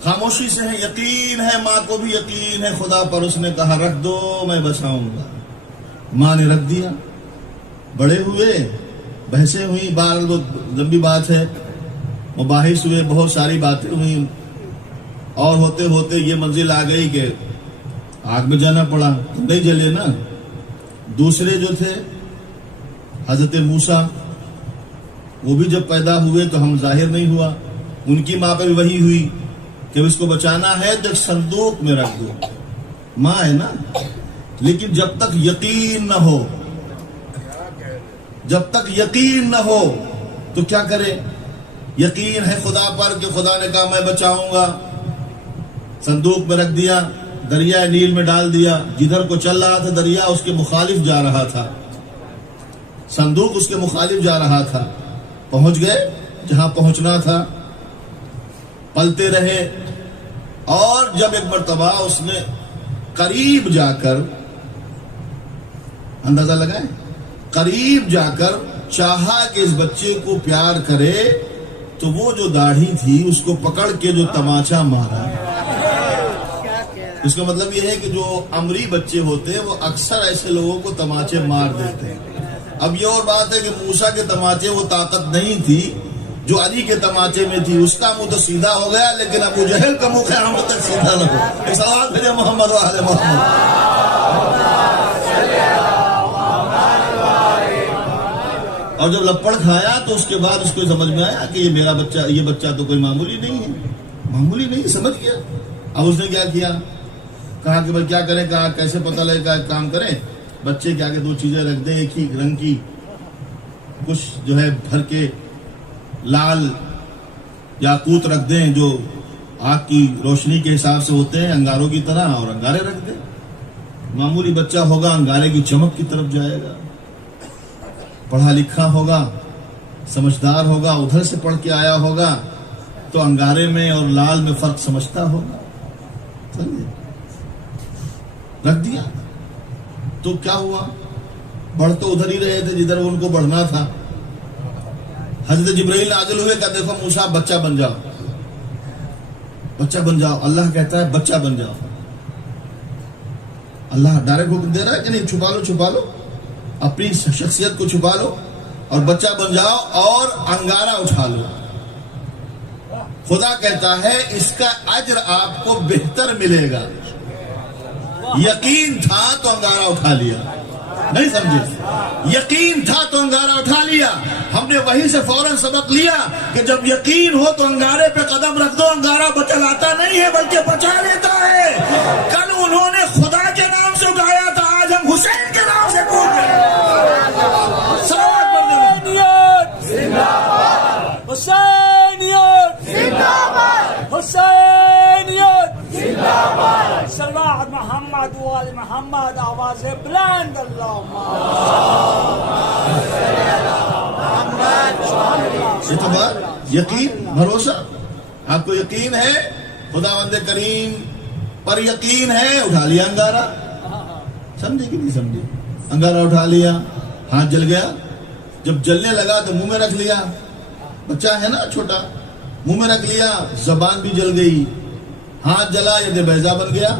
خاموشی سے ہے، یقین ہے، ماں کو بھی یقین ہے خدا پر۔ اس نے کہا رکھ دو، میں بچاؤں گا۔ ماں نے رکھ دیا۔ بڑے ہوئے، بحثیں ہوئی، بار لمبی بات ہے، مباحث ہوئے، بہت ساری باتیں ہوئی، اور ہوتے ہوتے یہ منزل آ گئی کہ آگ میں جانا پڑا۔ نہیں جلے نا۔ دوسرے جو تھے حضرت موسیٰ، وہ بھی جب پیدا ہوئے تو ہم ظاہر نہیں ہوا، ان کی ماں پہ بھی وہی ہوئی کہ اس کو بچانا ہے تو ایک صندوق میں رکھ دو۔ ماں ہے نا، لیکن جب تک یقین نہ ہو، جب تک یقین نہ ہو تو کیا کرے؟ یقین ہے خدا پر کہ خدا نے کہا میں بچاؤں گا، صندوق میں رکھ دیا، دریا نیل میں ڈال دیا۔ جدھر کو چل رہا تھا دریا اس کے مخالف جا رہا تھا، صندوق اس کے مخالف جا رہا تھا۔ پہنچ گئے جہاں پہنچنا تھا، پلتے رہے، اور جب ایک مرتبہ اس نے قریب جا کر، اندازہ لگائیں، قریب جا کر چاہا کہ اس بچے کو پیار کرے، تو وہ جو داڑھی تھی اس کو پکڑ کے جو تماچا مارا۔ اس کا مطلب یہ ہے کہ جو امری بچے ہوتے ہیں وہ اکثر ایسے لوگوں کو تماچے مار دیتے ہیں۔ اب یہ اور بات ہے کہ موسیٰ کے تماچے وہ طاقت نہیں تھی، جو علی کے تماچے میں تھی اس کا منہ تو سیدھا ہو گیا، لیکن ابو جہل کا منہ قیامت تک سیدھا نہ ہو۔ ایک صلوات بھیجے محمد و آل محمد۔ اور جب لپڑ کھایا تو اس کے بعد اس کو سمجھ میں آیا کہ یہ بچہ تو کوئی معمولی نہیں ہے، معمولی نہیں، سمجھ گیا۔ اب اس نے کیا کیا، کہا کہ بھائی کیا کریں، کہا کیسے پتہ لگے گا، ایک کام کریں بچے کے آگے 2 چیزیں رکھ دیں ایک ہی رنگ کی، کچھ جو ہے بھر کے لال یاقوت رکھ دیں جو آگ کی روشنی کے حساب سے ہوتے ہیں انگاروں کی طرح، اور انگارے رکھ دیں، معمولی بچہ ہوگا انگارے کی چمک کی طرف جائے گا، پڑھا لکھا ہوگا، سمجھدار ہوگا، ادھر سے پڑھ کے آیا ہوگا تو انگارے میں اور لال میں فرق سمجھتا ہوگا، سمجھے؟ رکھ دیا تو کیا ہوا، بڑھ تو ادھر ہی رہے تھے جدھر ان کو بڑھنا تھا۔ حضرت جبرائیل نازل ہوئے کہ دیکھو موسیٰ بچہ بن جاؤ، بچہ بن جاؤ، اللہ کہتا ہے بچہ بن جاؤ۔ اللہ ڈائریکٹ حکم دے رہا ہے کہ نہیں، چھپا لو اپنی شخصیت کو چھپا لو اور بچہ بن جاؤ اور انگارہ اٹھا لو۔ خدا کہتا ہے اس کا اجر آپ کو بہتر ملے گا۔ یقین تھا تو انگارہ اٹھا لیا، نہیں سمجھے، یقین تھا تو انگارہ اٹھا لیا۔ ہم نے وہیں سے فوراً سبق لیا کہ جب یقین ہو تو انگارے پہ قدم رکھ دو، انگارہ بچلاتا نہیں ہے بلکہ بچا لیتا ہے۔ کل انہوں نے خدا کے نام سے اٹھایا تھا، آج ہم حسین کے نام سے بول رہے ہیں۔ حسینیت حسینیت صلوات محمد و آل محمد، آواز بلند اللہم یقین، بھروسہ، آپ کو یقین ہے خداوند کریم پر یقین ہے، اٹھا لیا انگارہ۔ سمجھے کہ نہیں سمجھے؟ انگارہ اٹھا لیا، ہاتھ جل گیا، جب جلنے لگا تو منہ میں رکھ لیا، بچہ ہے نا چھوٹا، منہ میں رکھ لیا، زبان بھی جل گئی، ہاتھ جلا ید بیضا بن گیا،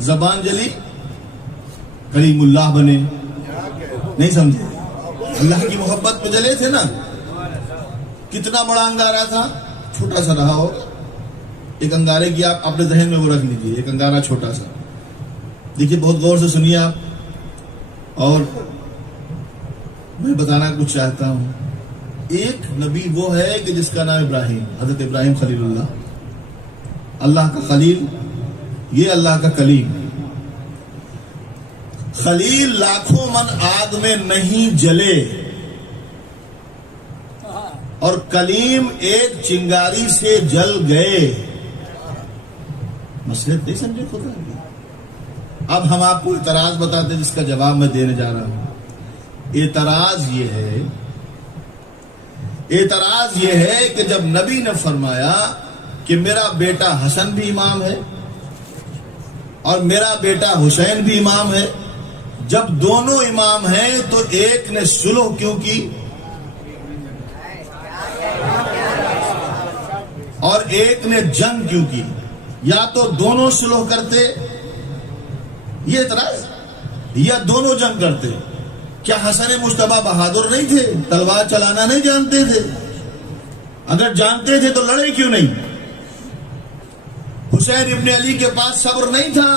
زبان جلی کریم اللہ بنے، نہیں سمجھے؟ اللہ کی محبت پہ جلے تھے نا۔ کتنا بڑا انگارہ تھا، چھوٹا سا رہا ہوگا۔ ایک انگارے کی آپ اپنے ذہن میں وہ رکھ لیجیے، ایک انگارہ چھوٹا سا، دیکھیے بہت غور سے سنیے آپ، اور میں بتانا کچھ چاہتا ہوں۔ ایک نبی وہ ہے کہ جس کا نام ابراہیم، حضرت ابراہیم خلیل اللہ، اللہ کا خلیل، یہ اللہ کا کلیم۔ خلیل لاکھوں من آگ میں نہیں جلے اور کلیم ایک چنگاری سے جل گئے۔ مسئلے نہیں سمجھے خدا کی؟ اب ہم آپ کو اعتراض بتاتے ہیں جس کا جواب میں دینے جا رہا ہوں۔ اعتراض یہ ہے کہ جب نبی نے فرمایا کہ میرا بیٹا حسن بھی امام ہے اور میرا بیٹا حسین بھی امام ہے، جب دونوں امام ہیں تو ایک نے صلح کیوں کی اور ایک نے جنگ کیوں کی؟ یا تو دونوں صلح کرتے، یہ اعتراض، یا دونوں جنگ کرتے۔ کیا حسن مجتبیٰ بہادر نہیں تھے؟ تلوار چلانا نہیں جانتے تھے؟ اگر جانتے تھے تو لڑے کیوں نہیں؟ حسین ابن علی کے پاس صبر نہیں تھا،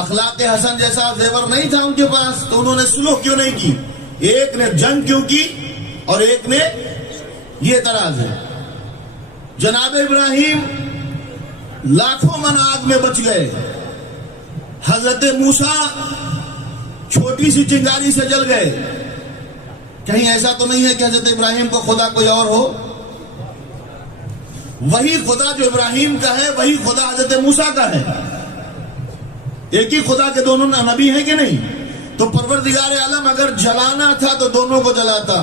اخلاق حسن جیسا زیور نہیں تھا ان کے پاس، تو انہوں نے صلح کیوں نہیں کی؟ ایک نے جنگ کیوں کی اور ایک نے، یہ اعتراض ہے۔ جناب ابراہیم لاکھوں من آگ میں بچ گئے، حضرت موسیٰ چھوٹی سی چنگاری سے جل گئے۔ کہیں ایسا تو نہیں ہے کہ حضرت ابراہیم کو خدا کوئی اور ہو؟ وہی خدا جو ابراہیم کا ہے وہی خدا حضرت موسیٰ کا ہے، ایک ہی خدا کے دونوں نبی ہیں کہ نہیں؟ تو پروردگار عالم اگر جلانا تھا تو دونوں کو جلاتا،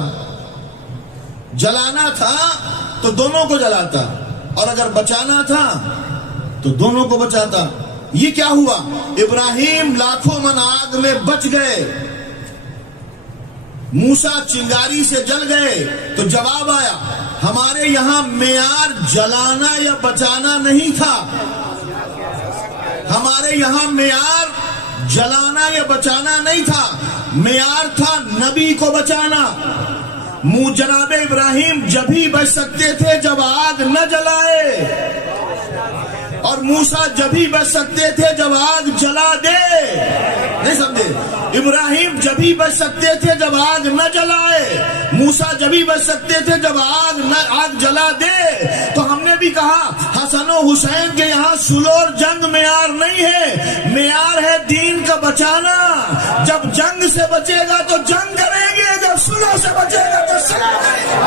جلانا تھا تو دونوں کو جلاتا، اور اگر بچانا تھا تو دونوں کو بچاتا۔ یہ کیا ہوا؟ ابراہیم لاکھوں من آگ میں بچ گئے، موسیٰ چنگاری سے جل گئے، تو جواب آیا ہمارے یہاں معیار جلانا یا بچانا نہیں تھا، ہمارے یہاں معیار جلانا یا بچانا نہیں تھا، معیار تھا نبی کو بچانا، جناب ابراہیم جب ہی بچ سکتے تھے جب آگ نہ جلائے، اور موسیٰ جب ہی بچ سکتے تھے جب آگ جلا دے. نہیں سمجھے؟ ابراہیم جب ہی بچ سکتے تھے جب آگ نہ جلائے، موسیٰ جب ہی بچ سکتے تھے جب آگ جلا دے. تو ہم نے بھی کہا حسن و حسین کے یہاں سلو اور جنگ معیار نہیں ہے، معیار ہے دین کا بچانا. جب جنگ سے بچے گا تو جنگ کریں گے، جب سلو سے بچے گا تو سلو کریں گے.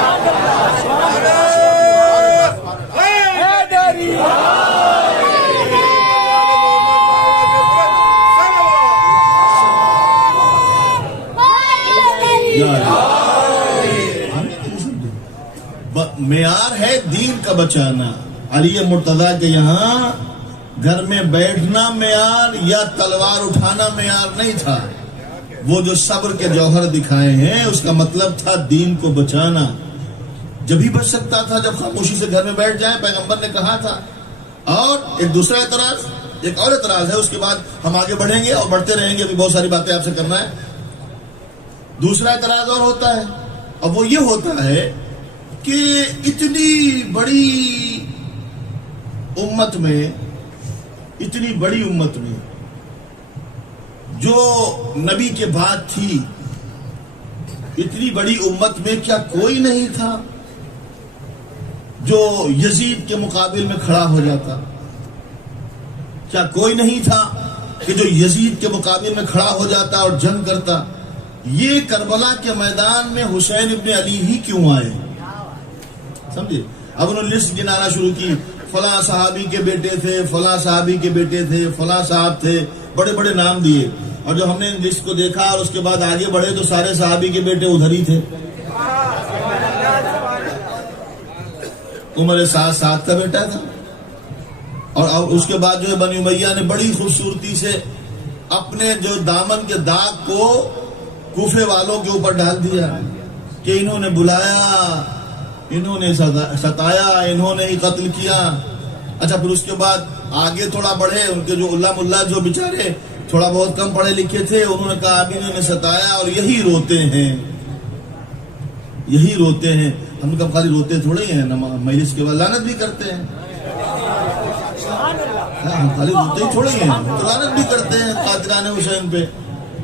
معیار ہے دین کا بچانا. علی مرتضیٰ کے یہاں گھر میں بیٹھنا معیار یا تلوار اٹھانا معیار نہیں تھا. وہ جو صبر کے جوہر دکھائے ہیں اس کا مطلب تھا دین کو بچانا. جب ہی بچ سکتا تھا جب خاموشی سے گھر میں بیٹھ جائیں، پیغمبر نے کہا تھا. اور ایک دوسرا اعتراض، ایک اور اعتراض ہے، اس کے بعد ہم آگے بڑھیں گے اور بڑھتے رہیں گے، ابھی بہت ساری باتیں آپ سے کرنا ہے. دوسرا اعتراض اور ہوتا ہے، اور وہ یہ ہوتا ہے کہ اتنی بڑی امت میں جو نبی کے بعد تھی، اتنی بڑی امت میں کیا کوئی نہیں تھا جو یزید کے مقابل میں کھڑا ہو جاتا؟ کیا کوئی نہیں تھا کہ جو یزید کے مقابل میں کھڑا ہو جاتا اور جنگ کرتا؟ یہ کربلا کے میدان میں حسین ابن علی ہی کیوں آئے؟ سمجھے؟ اب انہوں نے لسٹ گنانا شروع کی، فلاں صحابی کے بیٹے تھے، فلاں صحابی کے بیٹے تھے، فلاں صاحب تھے، بڑے بڑے نام دیے. اور جو ہم نے لسٹ کو دیکھا اور اس کے بعد آگے بڑھے تو سارے صحابی کے بیٹے ادھر ہی تھے. عمر سعد کا بیٹا تھا. اور اس کے بعد جو ہے بنی امیہ نے بڑی خوبصورتی سے اپنے جو دامن کے داغ کو کوفے والوں کے اوپر ڈال دیا کہ انہوں نے بلایا، انہوں نے ستایا، انہوں نے ہی قتل کیا. اچھا، پھر اس کے بعد آگے تھوڑا بڑھے، ان کے جو اللہ ملا جو بیچارے تھوڑا بہت کم پڑھے لکھے تھے، انہوں نے کہا اب انہوں نے ستایا اور یہی روتے ہیں. ہم کب خالی روتے تھوڑے ہیں، مجلس کے بعد لعنت بھی کرتے ہیں. ہم خالی روتے ہی تھوڑے ہیں، تو لعنت بھی کرتے ہیں قاتلان حسین پہ.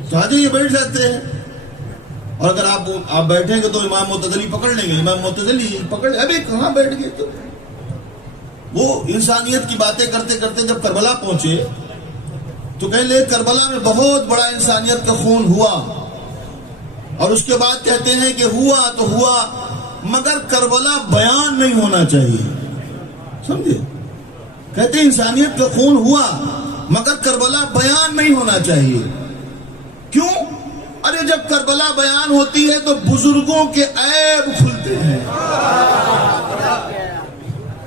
تو آج یہ بیٹھ جاتے ہیں. اور اگر آپ بیٹھیں گے تو امام معتزلی پکڑ لیں گے، امام معتزلی پکڑ لیں. ابھی کہاں بیٹھ گئے؟ تو وہ انسانیت کی باتیں کرتے کرتے جب کربلا پہنچے تو کہنے لگے کربلا میں بہت بڑا انسانیت کا خون ہوا. اور اس کے بعد کہتے ہیں کہ ہوا تو ہوا مگر کربلا بیان نہیں ہونا چاہیے. سمجھے؟ کہتے ہیں انسانیت کا خون ہوا مگر کربلا بیان نہیں ہونا چاہیے. کیوں؟ ارے جب کربلا بیان ہوتی ہے تو بزرگوں کے عیب کھلتے ہیں.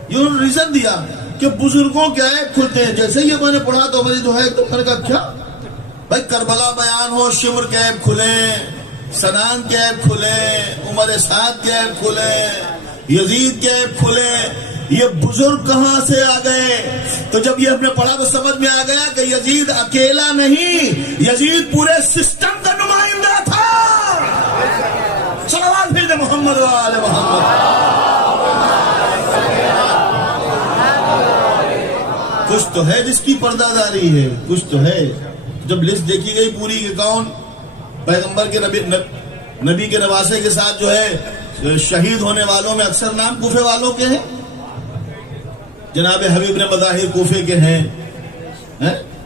یہ انہوں نے ریزن دیا کہ بزرگوں کے عیب کھلتے ہیں. جیسے یہ میں نے پڑھا تو میری جو ہے تو میں نے کہا کیا بھائی، کربلا بیان ہو، شمر کے عیب کھلیں، سنان کے عیب کھلیں، عمر سعد کے عیب کھلیں، یزید کے عیب کھلیں، یہ بزرگ کہاں سے آ گئے؟ تو جب یہ ہم نے پڑھا تو سمجھ میں آ گیا کہ یزید اکیلا نہیں، یزید پورے سسٹم کا نمائندہ تھا. صلوات بھیجیں محمد و آل محمد. کچھ تو ہے جس کی پردہ داری ہے، کچھ تو ہے. جب لسٹ دیکھی گئی پوری کہ کون پیغمبر کے نبی کے نواسے کے ساتھ جو ہے شہید ہونے والوں میں اکثر نام کوفے والوں کے ہیں. جناب حبیب نے مظاہر کوفے کے ہیں،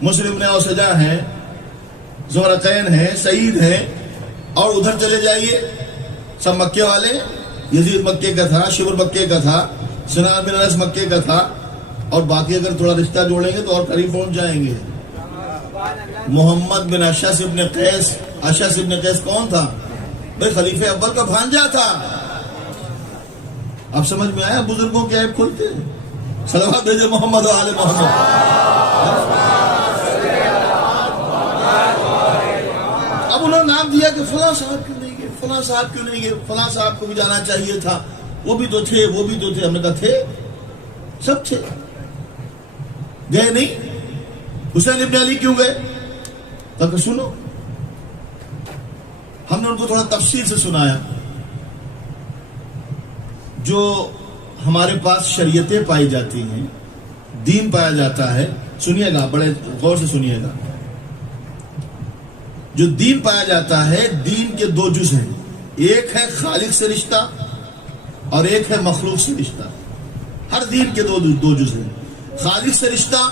مسلم نے اوسجا ہیں، زہرتین ہیں، سعید ہیں. اور ادھر چلے جائیے سب مکے والے. یزید مکے کا تھا، شبر مکے کا تھا، سنان بن انس مکے کا تھا. اور باقی اگر تھوڑا رشتہ جوڑیں گے تو اور قریب پہنچ جائیں گے. محمد بن اشعث ابن قیس. اشعث ابن قیس کون تھا؟ بھائی خلیفہ اول کا بھانجا تھا. اب سمجھ میں آیا بزرگوں کے عیب کھلتے ہیں. صلوات بھیجے محمد و آل محمد. اب انہوں نے نام دیا کہ فلاں صاحب کیوں نہیں گئے، فلاں صاحب کیوں نہیں گئے، فلاں صاحب کو بھی جانا چاہیے تھا، وہ بھی تو تھے، وہ بھی تو تھے. ہم نے کہا تھے، سب تھے، گئے نہیں. حسین ابن علی کیوں گئے؟ تاکہ سنو، ہم نے ان کو تھوڑا تفصیل سے سنایا جو ہمارے پاس شریعتیں پائی جاتی ہیں، دین پایا جاتا ہے، سنیے گا، بڑے غور سے سنیے گا، جو دین پایا جاتا ہے، دین کے دو جز ہیں، ایک ہے خالق سے رشتہ اور ایک ہے مخلوق سے رشتہ۔ ہر دین کے دو جز ہیں، خالق سے رشتہ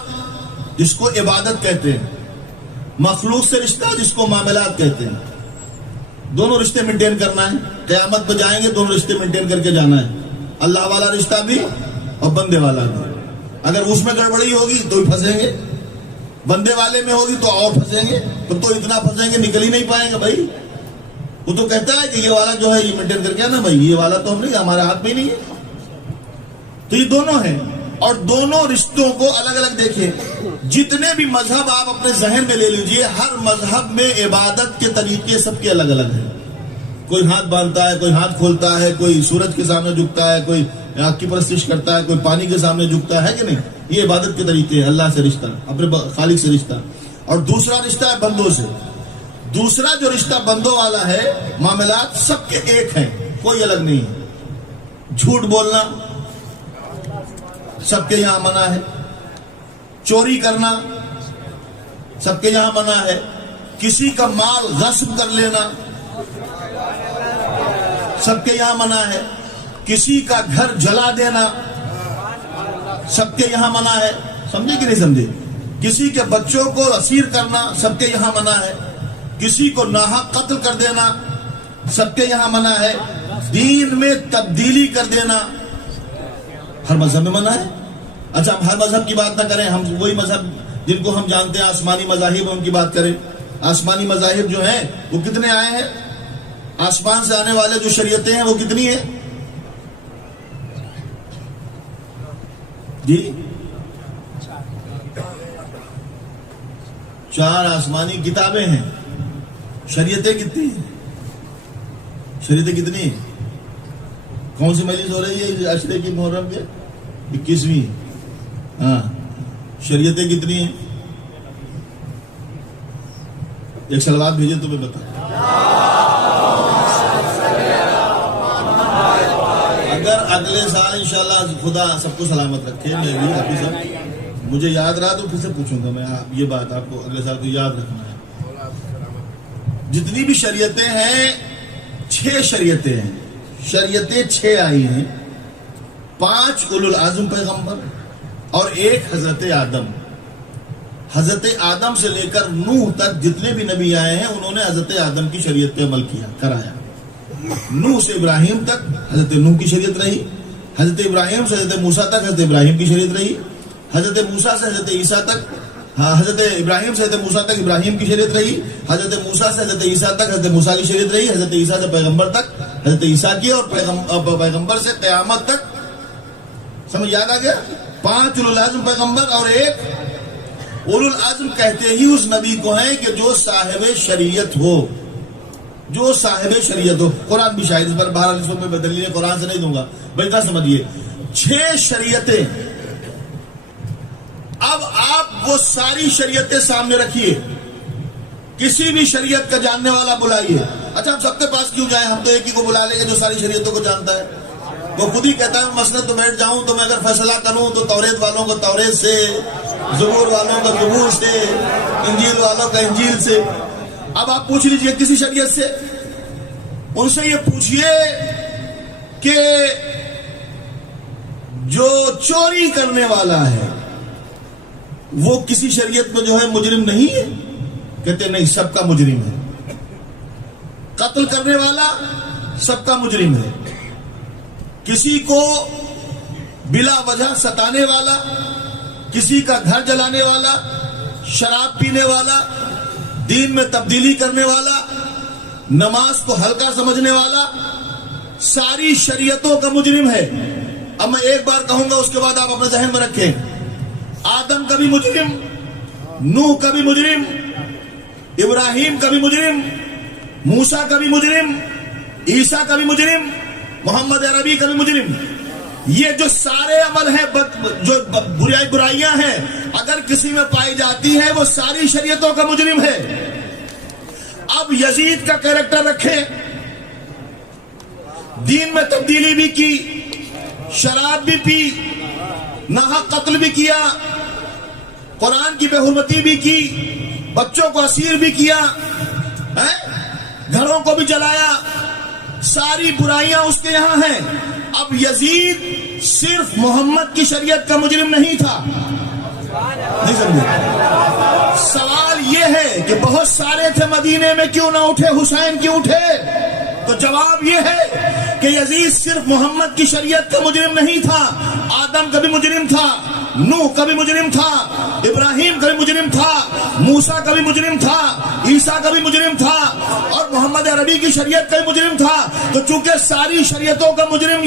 جس کو عبادت کہتے ہیں، مخلوق سے رشتہ جس کو معاملات کہتے ہیں۔ دونوں رشتے مینٹین کرنا ہے، قیامت پہ جائیں گے دونوں رشتے مینٹین کر کے جانا ہے، اللہ والا رشتہ بھی اور بندے والا بھی۔ اگر اس میں گڑبڑی ہوگی تو ہی پھنسیں گے، بندے والے میں ہوگی تو اور پھنسیں گے، تو اتنا پھنسیں گے نکل ہی نہیں پائیں گے بھائی۔ وہ تو کہتا ہے کہ یہ والا جو ہے یہ مینٹین کر کے نا بھائی، یہ والا تو ہم نہیں، ہمارے ہاتھ میں ہی نہیں ہے۔ تو یہ دونوں ہیں، اور دونوں رشتوں کو الگ الگ دیکھیں۔ جتنے بھی مذہب آپ اپنے ذہن میں لے لیجئے، ہر مذہب میں عبادت کے طریقے سب کے الگ الگ ہیں۔ کوئی ہاتھ باندھتا ہے، کوئی ہاتھ کھولتا ہے، کوئی سورج کے سامنے جھکتا ہے، کوئی آگ کی پرستش کرتا ہے، کوئی پانی کے سامنے جھکتا ہے کہ نہیں؟ یہ عبادت کے طریقے ہیں، اللہ سے رشتہ، اپنے خالق سے رشتہ۔ اور دوسرا رشتہ ہے بندوں سے۔ دوسرا جو رشتہ بندوں والا ہے، معاملات سب کے ایک ہیں، کوئی الگ نہیں ہے۔ جھوٹ بولنا سب کے یہاں منع ہے، چوری کرنا سب کے یہاں منع ہے، کسی کا مال غصب کر لینا سب کے یہاں منع ہے، کسی کا گھر جلا دینا سب کے یہاں منع ہے، سمجھے کہ نہیں سمجھے؟ کسی کے بچوں کو اسیر کرنا سب کے یہاں منع ہے، کسی کو ناحق قتل کر دینا سب کے یہاں منع ہے، دین میں تبدیلی کر دینا ہر مذہب میں منع ہے۔ اچھا ہم ہر مذہب کی بات نہ کریں، ہم وہی مذہب جن کو ہم جانتے ہیں آسمانی مذاہب ان کی بات کریں۔ آسمانی مذاہب جو ہیں وہ کتنے آئے ہیں؟ آسمان سے آنے والے جو شریعتیں ہیں وہ کتنی ہیں جی؟ 4 آسمانی کتابیں ہیں۔ شریعتیں کتنی ہیں؟ شریعتیں کتنی ہیں؟ کون سی مجلس ہو رہی ہے عشرے کی محرم کے؟ 21ویں۔ ہاں، شریعتیں کتنی ہیں؟ ایک سلوات بھیجے تو میں بتا۔ اگر اگلے سال انشاءاللہ خدا سب کو سلامت رکھے، میں بھی آپ سب مجھے یاد رہا تو پھر سے پوچھوں گا میں، یہ بات آپ کو اگلے سال کو یاد رکھنا ہے۔ جتنی بھی شریعتیں ہیں 6 شریعتیں ہیں، شریعتیں 6 آئی ہیں، 5 اولو العزم پیغمبر اور 1 حضرت آدم۔ حضرت آدم سے لے کر نوح تک جتنے بھی نبی آئے ہیں انہوں نے حضرت آدم کی شریعت پہ عمل کیا، کرایا۔ نوح سے ابراہیم تک حضرت نوح کی شریعت رہی، حضرت ابراہیم سے حضرت موسیٰ تک حضرت ابراہیم کی شریعت رہی، حضرت موسیٰ سے حضرت عیسیٰ تک، حضرت ابراہیم سے حضرت موسیٰ تک ابراہیم کی شریعت رہی، حضرت موسیٰ سے حضرت عیسیٰ تک حضرت موسیٰ کی شریعت رہی، حضرت عیسیٰ سے پیغمبر تک حضرت عیسیٰ کی، اور پیغمبر سے قیامت تک۔ سمجھ یاد آ گیا؟ 5 اولو العزم پیغمبر اور 1 اولو العزم کہتے ہی اس نبی کو ہیں کہ جو صاحب شریعت ہو، جو صاحب شریعت ہو۔ قرآن بھی شاید اس پر، بہرحال اس میں دلیل قرآن سے نہیں دوں گا، بلکہ سمجھیے 6 شریعتیں۔ اب آپ وہ ساری شریعتیں سامنے رکھیے، کسی بھی شریعت کا جاننے والا بلائیے۔ اچھا ہم سب کے پاس کیوں جائیں؟ ہم تو ایک ہی کو بلا لیں گے جو ساری شریعتوں کو جانتا ہے۔ وہ خود ہی کہتا ہے میں مسند تو بیٹھ جاؤں تو میں اگر فیصلہ کروں تو توریت والوں کو توریت سے، زبور والوں کو زبور سے، انجیل والوں کا انجیل سے۔ اب آپ پوچھ لیجئے کسی شریعت سے، ان سے یہ پوچھئے کہ جو چوری کرنے والا ہے وہ کسی شریعت میں جو ہے مجرم نہیں ہے؟ کہتے نہیں، سب کا مجرم ہے۔ قتل کرنے والا سب کا مجرم ہے، کسی کو بلا وجہ ستانے والا، کسی کا گھر جلانے والا، شراب پینے والا، دین میں تبدیلی کرنے والا، نماز کو ہلکا سمجھنے والا، ساری شریعتوں کا مجرم ہے۔ اب میں ایک بار کہوں گا، اس کے بعد آپ اپنے ذہن میں رکھیں۔ آدم کا بھی مجرم، نوح کا بھی مجرم، ابراہیم کا بھی مجرم، موسیٰ کا بھی مجرم، عیسیٰ کا بھی مجرم، محمد عربی کا بھی مجرم۔ یہ جو سارے عمل ہیں، جو برائیاں ہیں، اگر کسی میں پائی جاتی ہیں وہ ساری شریعتوں کا مجرم ہے۔ اب یزید کا کیریکٹر رکھیں، دین میں تبدیلی بھی کی، شراب بھی پی، ناحق قتل بھی کیا، قرآن کی بے حرمتی بھی کی، بچوں کو اسیر بھی کیا، گھروں کو بھی جلایا، ساری برائیاں اس کے یہاں ہیں۔ اب یزید صرف محمد کی شریعت کا مجرم نہیں تھا، نہیں سمجھے؟ سوال یہ ہے کہ بہت سارے تھے مدینے میں، کیوں نہ اٹھے؟ حسین کیوں اٹھے؟ تو جواب یہ ہے کہ یزید صرف محمد کی شریعت کا مجرم نہیں تھا، آدم کا بھی مجرم تھا، نوح کا بھی مجرم تھا، ابراہیم کا بھی مجرم تھا، موسیٰ کا بھی مجرم تھا، عیسیٰ کا بھی مجرم تھا، اور محمد عربی کی شریعت کا بھی مجرم تھا۔ تو چونکہ ساری شریعتوں کا مجرم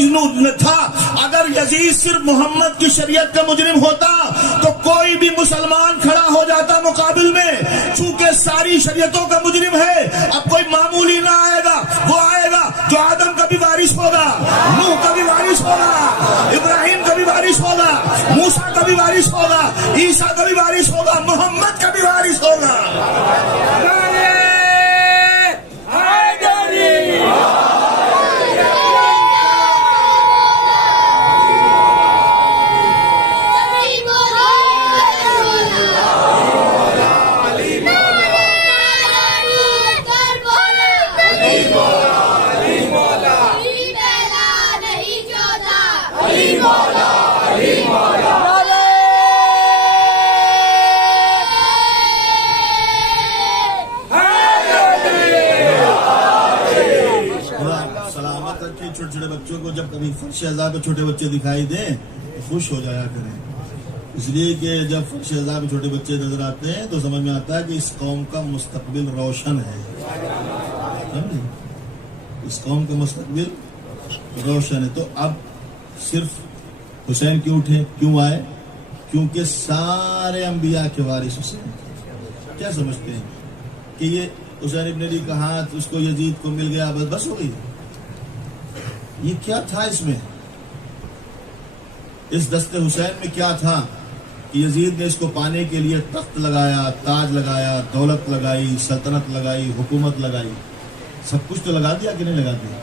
تھا، اگر یزید صرف محمد کی شریعت کا مجرم ہوتا تو کوئی بھی مسلمان کھڑا ہو جاتا مقابل میں۔ چونکہ ساری شریعتوں کا مجرم ہے، اب کوئی معمولی نہ آئے گا، وہ آئے گا جو آدم کا بھی وارث ہوگا، نوح کا بھی وارث ہوگا، ابراہیم کا بھی وارث ہوگا، موسیٰ کا بھی وارث ہوگا، عیسیٰ کا بھی وارث ہوگا، محمد کا بھی وارث ہوگا۔ چھوٹے چھوٹے بچوں کو جب کبھی فرش اعضاء پہ چھوٹے بچے دکھائی دیں تو خوش ہو جایا کریں، اس لیے کہ جب فرش اعضاء پہ چھوٹے بچے نظر آتے ہیں تو سمجھ میں آتا ہے کہ اس قوم کا مستقبل روشن ہے، اس قوم کا مستقبل روشن ہے۔ تو اب صرف حسین کیوں اٹھے، کیوں آئے؟ کیونکہ سارے انبیاء کے وارث حسین تھے۔ کیا سمجھتے ہیں کہ یہ حسین ابن علی کا ہاتھ اس کو یزید کو مل گیا، بس ہو گئی؟ یہ کیا تھا اس میں؟ اس دست حسین میں کیا تھا کہ یزید نے اس کو پانے کے لیے تخت لگایا، تاج لگایا، دولت لگائی، سلطنت لگائی، حکومت لگائی، سب کچھ تو لگا دیا کہ نہیں لگا دیا؟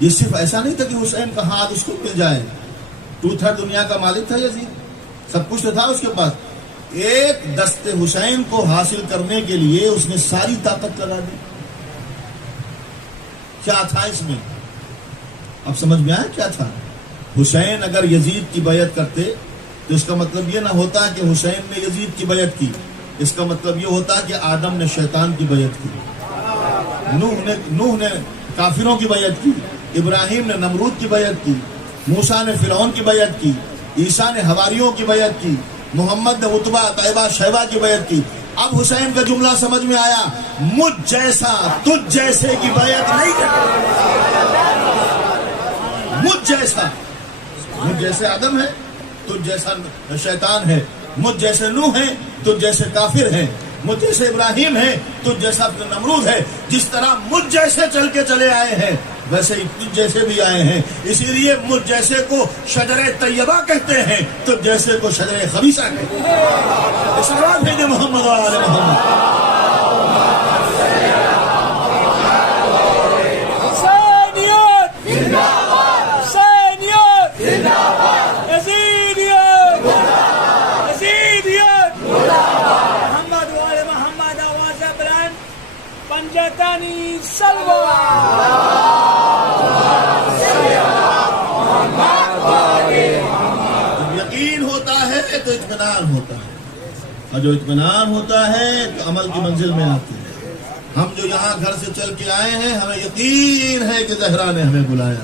یہ صرف ایسا نہیں تھا کہ حسین کا ہاتھ اس کو مل جائے، 2/3 دنیا کا مالک تھا یزید، سب کچھ تو تھا اس کے پاس۔ ایک دست حسین کو حاصل کرنے کے لیے اس نے ساری طاقت لگا دی۔ کیا تھا اس میں؟ اب سمجھ میں آیا کیا تھا؟ حسین اگر یزید کی بیعت کرتے تو اس کا مطلب یہ نہ ہوتا کہ حسین نے یزید کی بیعت کی، اس کا مطلب یہ ہوتا کہ آدم نے شیطان کی بیعت کی، نوح نے کافروں کی بیعت کی، ابراہیم نے نمرود کی بیعت کی، موسیٰ نے فرعون کی بیعت کی، عیسیٰ نے حواریوں کی بیعت کی، محمد نے عتبہ، طیبہ، شیبہ کی بیعت کی۔ اب حسین کا جملہ سمجھ میں آیا، مجھ جیسا تجھ جیسے کی بیعت نہیں کرتا، مجھ جیسے آدم ہے، تجھ جیسا شیطان ہے، مجھ جیسے نوح ہے، تجھ جیسے کافر ہے، مجھ جیسے ابراہیم ہے، تجھ جیسا نمرود ہے۔ جس طرح مجھ جیسے چل کے چلے آئے ہیں ویسے ہی تجھ جیسے بھی آئے ہیں، اسی لیے مجھ جیسے کو شجر طیبہ کہتے ہیں، تجھ جیسے کو شجر خبیثہ کہتے ہیں۔ صلوات بھیجے محمد و آل محمد۔ پنجتانی سلوى یقین ہوتا ہے تو اطمینان ہوتا ہے، اور جو اطمینان ہوتا ہے تو عمل کی منزل میں آتے ہیں۔ ہم جو یہاں گھر سے چل کے آئے ہیں، ہمیں یقین ہے کہ زہرا نے ہمیں بلایا،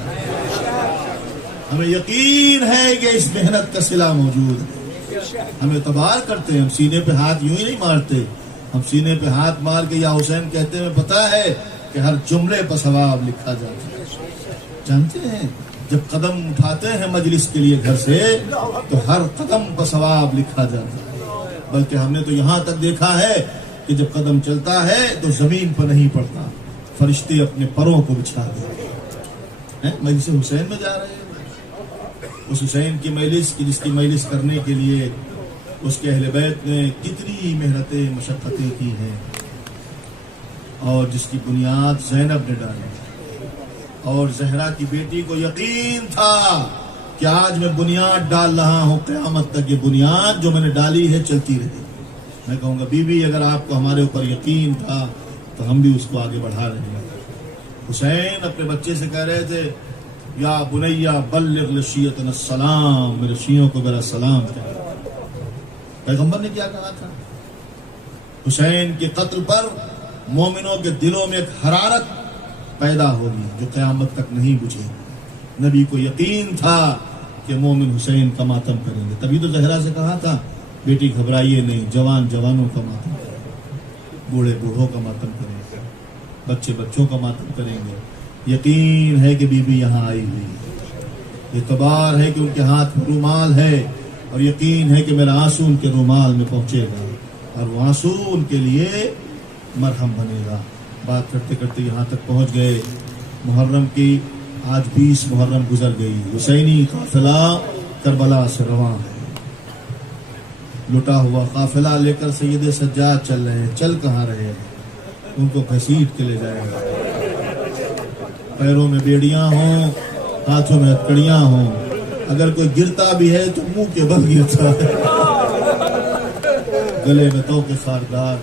ہمیں یقین ہے کہ اس محنت کا صلہ موجود ہے۔ ہم اعتبار کرتے ہیں، ہم سینے پہ ہاتھ یوں ہی نہیں مارتے، ہم سینے پہ ہاتھ مار کے یا حسین کہتے ہیں، پتا ہے کہ ہر جملے پر ثواب لکھا جاتا ہے۔ جانتے ہیں جب قدم اٹھاتے ہیں مجلس کے لیے گھر سے تو ہر قدم پر ثواب لکھا جاتا ہے، بلکہ ہم نے تو یہاں تک دیکھا ہے کہ جب قدم چلتا ہے تو زمین پر نہیں پڑتا، فرشتے اپنے پروں کو بچھا دیتے ہیں۔ مجلس حسین میں جا رہے ہیں، اس حسین کی مجلس کی، جس کی مجلس کرنے کے لیے اس کے اہل بیت نے کتنی محنتیں مشقتیں کی ہیں، اور جس کی بنیاد زینب نے ڈالی، اور زہرا کی بیٹی کو یقین تھا کہ آج میں بنیاد ڈال رہا ہوں، قیامت تک یہ بنیاد جو میں نے ڈالی ہے چلتی رہے گی۔ میں کہوں گا بی بی اگر آپ کو ہمارے اوپر یقین تھا تو ہم بھی اس کو آگے بڑھا رہے ہیں۔ حسین اپنے بچے سے کہہ رہے تھے یا بنیا بلغ لشیتنا السلام، میرے شیعوں کو میرا سلام کہہ۔ پیغمبر نے کیا کہا تھا؟ حسین کے قتل پر مومنوں کے دلوں میں ایک حرارت پیدا ہوگی جو قیامت تک نہیں بجھے۔ نبی کو یقین تھا کہ مومن حسین کا ماتم کریں گے، تبھی تو زہرا سے کہا تھا بیٹی گھبرائیے نہیں، جوان جوانوں کا ماتم کریں گے، بوڑھے بوڑھوں کا ماتم کریں گے، بچے بچوں کا ماتم کریں گے۔ یقین ہے کہ بی بی یہاں آئی ہوئی ہے، اعتبار ہے کہ ان کے ہاتھ میں رومال ہے، اور یقین ہے کہ میرا آنسو ان کے رومال میں پہنچے گا اور وہ آنسو ان کے لیے مرہم بنے گا۔ بات کرتے کرتے یہاں تک پہنچ گئے، محرم کی آج 20 محرم گزر گئی، حسینی قافلہ کربلا سے رواں ہے، لٹا ہوا قافلہ لے کر سید سجاد چل رہے ہیں۔ چل کہاں رہے ہیں؟ ان کو گھسیٹ کے لے جائے گا، پیروں میں بیڑیاں ہوں، ہاتھوں میں ہتکڑیاں ہوں، اگر کوئی گرتا بھی ہے تو منہ کے بل گرتا ہے، گلے میں تو کے خاردار۔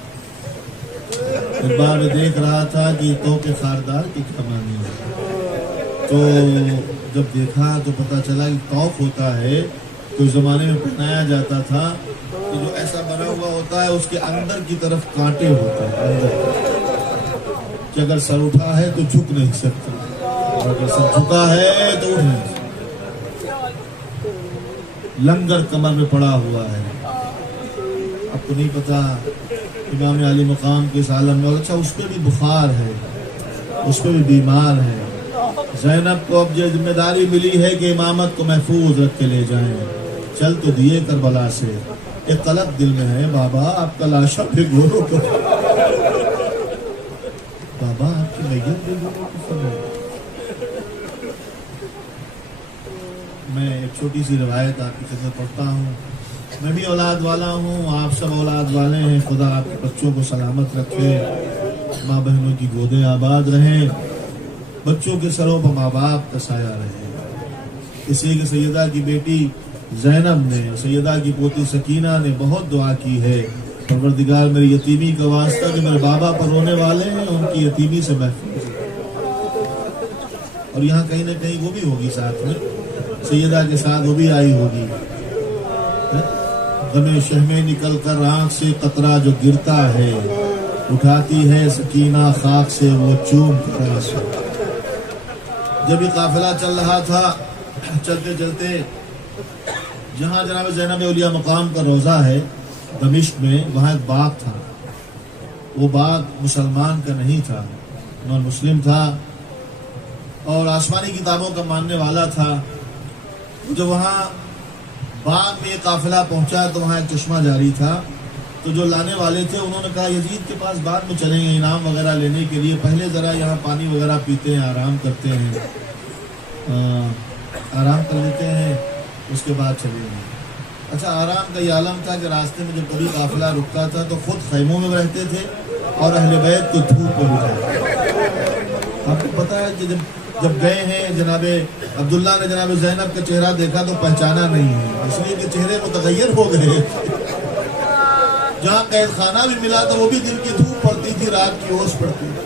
ایک بار میں دیکھ رہا تھا کہ تو کے خاردار کی کیا معنی ہے، تو جب دیکھا تو پتا چلا کہ توق ہوتا ہے تو زمانے میں پہنایا جاتا تھا کہ جو ایسا بنا ہوا ہوتا ہے اس کے اندر کی طرف کانٹے ہوتے ہیں، اندر کہ اگر سر اٹھا ہے تو جھک نہیں سکتا، اور اگر سر جھکا ہے تو اٹھ نہیں سکتا۔ لنگر کمر میں پڑا ہوا ہے، اب تو نہیں پتا امام علی مقام کے اس عالم میں، اچھا اس پہ بھی بخار ہے، اس پہ بھی بیمار ہے۔ زینب کو اب یہ ذمہ داری ملی ہے کہ امامت کو محفوظ رکھ کے لے جائیں، چل تو دیے کربلا سے، ایک قلق دل میں ہے، بابا آپ کا لاشا بھگو دو، بابا آپ کی میت بھگو دو۔ میں ایک چھوٹی سی روایت آپ کی خدمت پڑھتا ہوں۔ میں بھی اولاد والا ہوں، آپ سب اولاد والے ہیں، خدا آپ کے بچوں کو سلامت رکھے، ماں بہنوں کی گودیں آباد رہیں، بچوں کے سروں پر ماں باپ کا سایہ رہے۔ اسی کہ سیدہ کی بیٹی زینب نے، سیدہ کی پوتی سکینہ نے بہت دعا کی ہے، پروردگار میری یتیمی کا واسطہ جو میرے بابا پر رونے والے ہیں ان کی یتیمی سے محفوظ ہے۔ اور یہاں کہیں نہ کہیں وہ بھی ہوگی ساتھ میں، سیدہ کے ساتھ وہ بھی آئی ہوگی۔ غم شہم نکل کر آنکھ سے قطرہ جو گرتا ہے، اٹھاتی ہے سکینہ خاک سے وہ چوم کر آنسو۔ جب یہ قافلہ چل رہا تھا، چلتے چلتے جہاں جناب زینب اولیاء مقام کا روضہ ہے دمشق میں، وہاں ایک باغ تھا، وہ باغ مسلمان کا نہیں تھا، نان مسلم تھا اور آسمانی کتابوں کا ماننے والا تھا۔ جو وہاں باغ میں یہ قافلہ پہنچا تو وہاں ایک چشمہ جاری تھا، تو جو لانے والے تھے انہوں نے کہا یزید کے پاس بعد میں چلیں گے انعام وغیرہ لینے کے لیے، پہلے ذرا یہاں پانی وغیرہ پیتے ہیں، آرام کرتے ہیں، آرام کر لیتے ہیں، اس کے بعد چلیں گے۔ اچھا، آرام کا یہ عالم تھا کہ راستے میں جب کبھی قافلہ رکتا تھا تو خود خیموں میں رہتے تھے اور اہل بیت کو دھوپ پر اٹھاتے۔ آپ کو پتا ہے کہ جب گئے ہیں جناب عبداللہ نے جناب زینب کا چہرہ دیکھا تو پہچانا نہیں ہے، اس لیے کہ چہرے متغیر ہو گئے۔ جہاں قید خانہ بھی ملا تو وہ بھی دن کی دھوپ پڑتی تھی، رات کی اوس پڑتی تھی،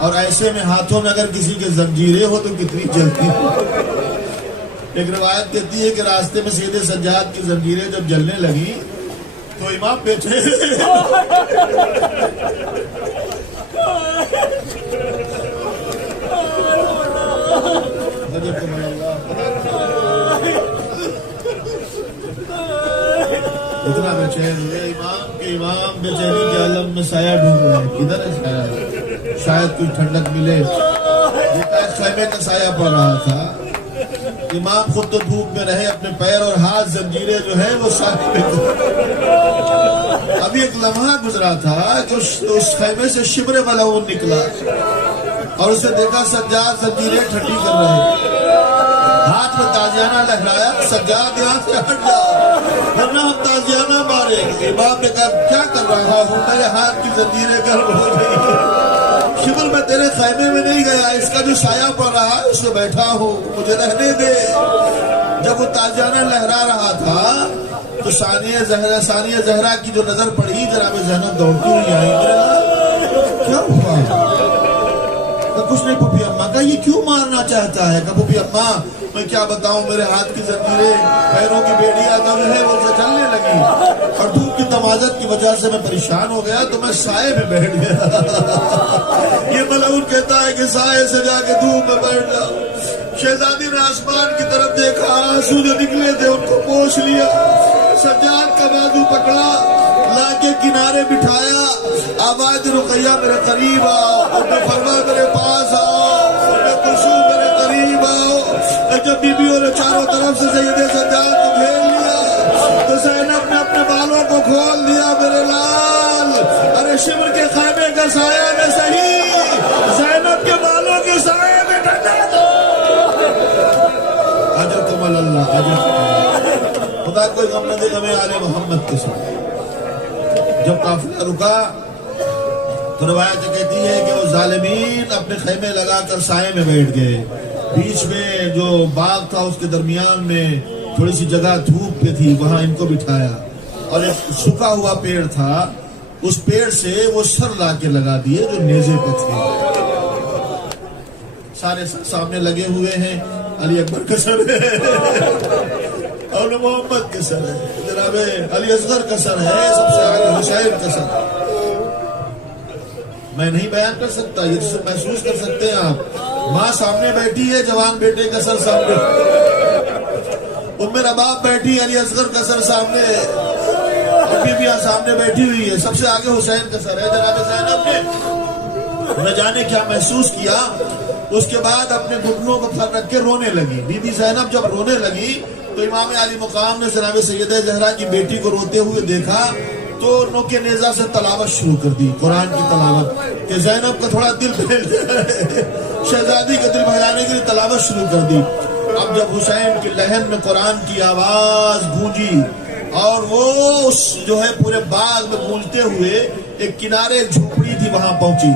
اور ایسے میں ہاتھوں میں اگر کسی کے زنجیریں ہو تو کتنی جلتی۔ ایک روایت کہتی ہے کہ راستے میں سید سجاد کی زنجیریں جب جلنے لگی تو امام بیٹھے اتنا بے چین ہوئے امام بے چینی کے عالم میں سایہ ڈھونڈ رہے ہیں، کدھر ہے سایہ؟ شاید کوئی ٹھنڈک ملے۔ خیمے کا سایہ پڑ رہا تھا، امام خود تو دھوپ میں رہے، اپنے پیر اور ہاتھ زنجیریں جو ہے وہ سایہ میں۔ ابھی ایک لمحہ گزرا تھا کہ اس خیمے سے شبر ملعون نکلا اور اسے دیکھا سجاد زنجیریں ٹھنڈی کر رہے، ہاتھ میں تازیانہ لہرایا، سجاد یہاں سے ہٹ جاؤ ورنہ ہم تازیانہ ماریں گے۔ امام نے کہا کیا کر رہا ہوں، میرے ہاتھ کی زنجیریں گرم ہو گئی، شبر میں تیرے خیمے میں نہیں گیا، اس کا جو سایہ پڑ رہا ہے اس میں بیٹھا ہوں، مجھے رہنے دے۔ جب وہ تاجانہ لہرا رہا تھا تو ثانیہ زہرا کی جو نظر پڑی، جناب زینب دوڑتی ہوئی آئی، کیا ہوا؟ کچھ نہیں پھوپھی اماں کا، یہ کیوں مارنا چاہتا ہے؟ کہ پھوپھی اماں میں کیا بتاؤں، میرے ہاتھ کی زنجیریں، پیروں کی بیڑیاں جو ہے وہ چلنے لگی، اور دھوپ کی تمازت کی وجہ سے میں پریشان ہو گیا تو میں سائے میں بیٹھ گیا۔ یہ ملعون کہتا ہے کہ سائے سے جا کے دھوپ میں بیٹھ جاؤ۔ شہزادی نے آسمان کی طرف دیکھا، آنسو جو نکلے تھے ان کو پوچھ لیا، سجاد کا بازو پکڑا، لا کے کنارے بٹھایا، آواز رقیہ میرے قریب آؤ، ام فرما میرے پاس آؤ، ام کلثوم میرے قریب آؤ۔ جب بیویوں نے چاروں طرف سے سید سجاد کو گھیر لیا تو زینب نے اپنے بالوں کو کھول دیا، میرے لال، ارے شمر کے خیمے کا سایہ نہ صحیح، زینب کے بالوں کے سایہ میں ڈھٹا دو۔ اجرکم اللہ، اجرکم، خدا کوئی غم نہ دے ہمیں آل محمد کے ساتھ۔ جب قافلہ رکا تو روایت کہتی ہے کہ وہ ظالمین اپنے خیمے لگا کر سائے میں بیٹھ گئے، بیچ میں جو باغ تھا اس کے درمیان میں تھوڑی سی جگہ دھوپ پہ تھی، وہاں ان کو بٹھایا، اور ایک سکا ہوا پیڑ تھا، اس پیڑ سے وہ سر لا کے لگا دیے جو نیزے پہ تھے۔ سارے سر سامنے لگے ہوئے ہیں، علی اکبر کا سر ہے اور محمد کا سر ہے، جناب علی اصغر کا سر ہے، سب سے آگے حسین کا سر ہے۔ میں نہیں بیان کر سکتا، یہ جسے محسوس کر سکتے ہیں آپ۔ ماں سامنے بیٹھی ہے، جوان بیٹے کا سر سامنے، ام رباب بیٹھی، علی اصغر کا سر سامنے، اور بیویاں سامنے بیٹھی ہوئی ہے، سب سے آگے حسین کا سر ہے۔ جناب زینب نے نہ جانے کیا محسوس کیا، اس کے بعد اپنے گھٹنوں کو پھر رکھ کے رونے لگی۔ بی بی زینب جب رونے لگی تو امام علی مقام نے جناب سیدہ زہرا کی بیٹی کو روتے ہوئے دیکھا تو نوکے نیزہ سے تلاوت شروع کر دی، قرآن کی تلاوت، کہ زینب کا تھوڑا دل بہل جائے، شہزادی کا دل بہلانے کے لیے تلاوت شروع کر دی۔ اب جب حسین کے لہن میں قرآن کی آواز گونجی اور وہ جو ہے پورے باغ میں گونجتے ہوئے ایک کنارے جھوپڑی تھی وہاں پہنچی،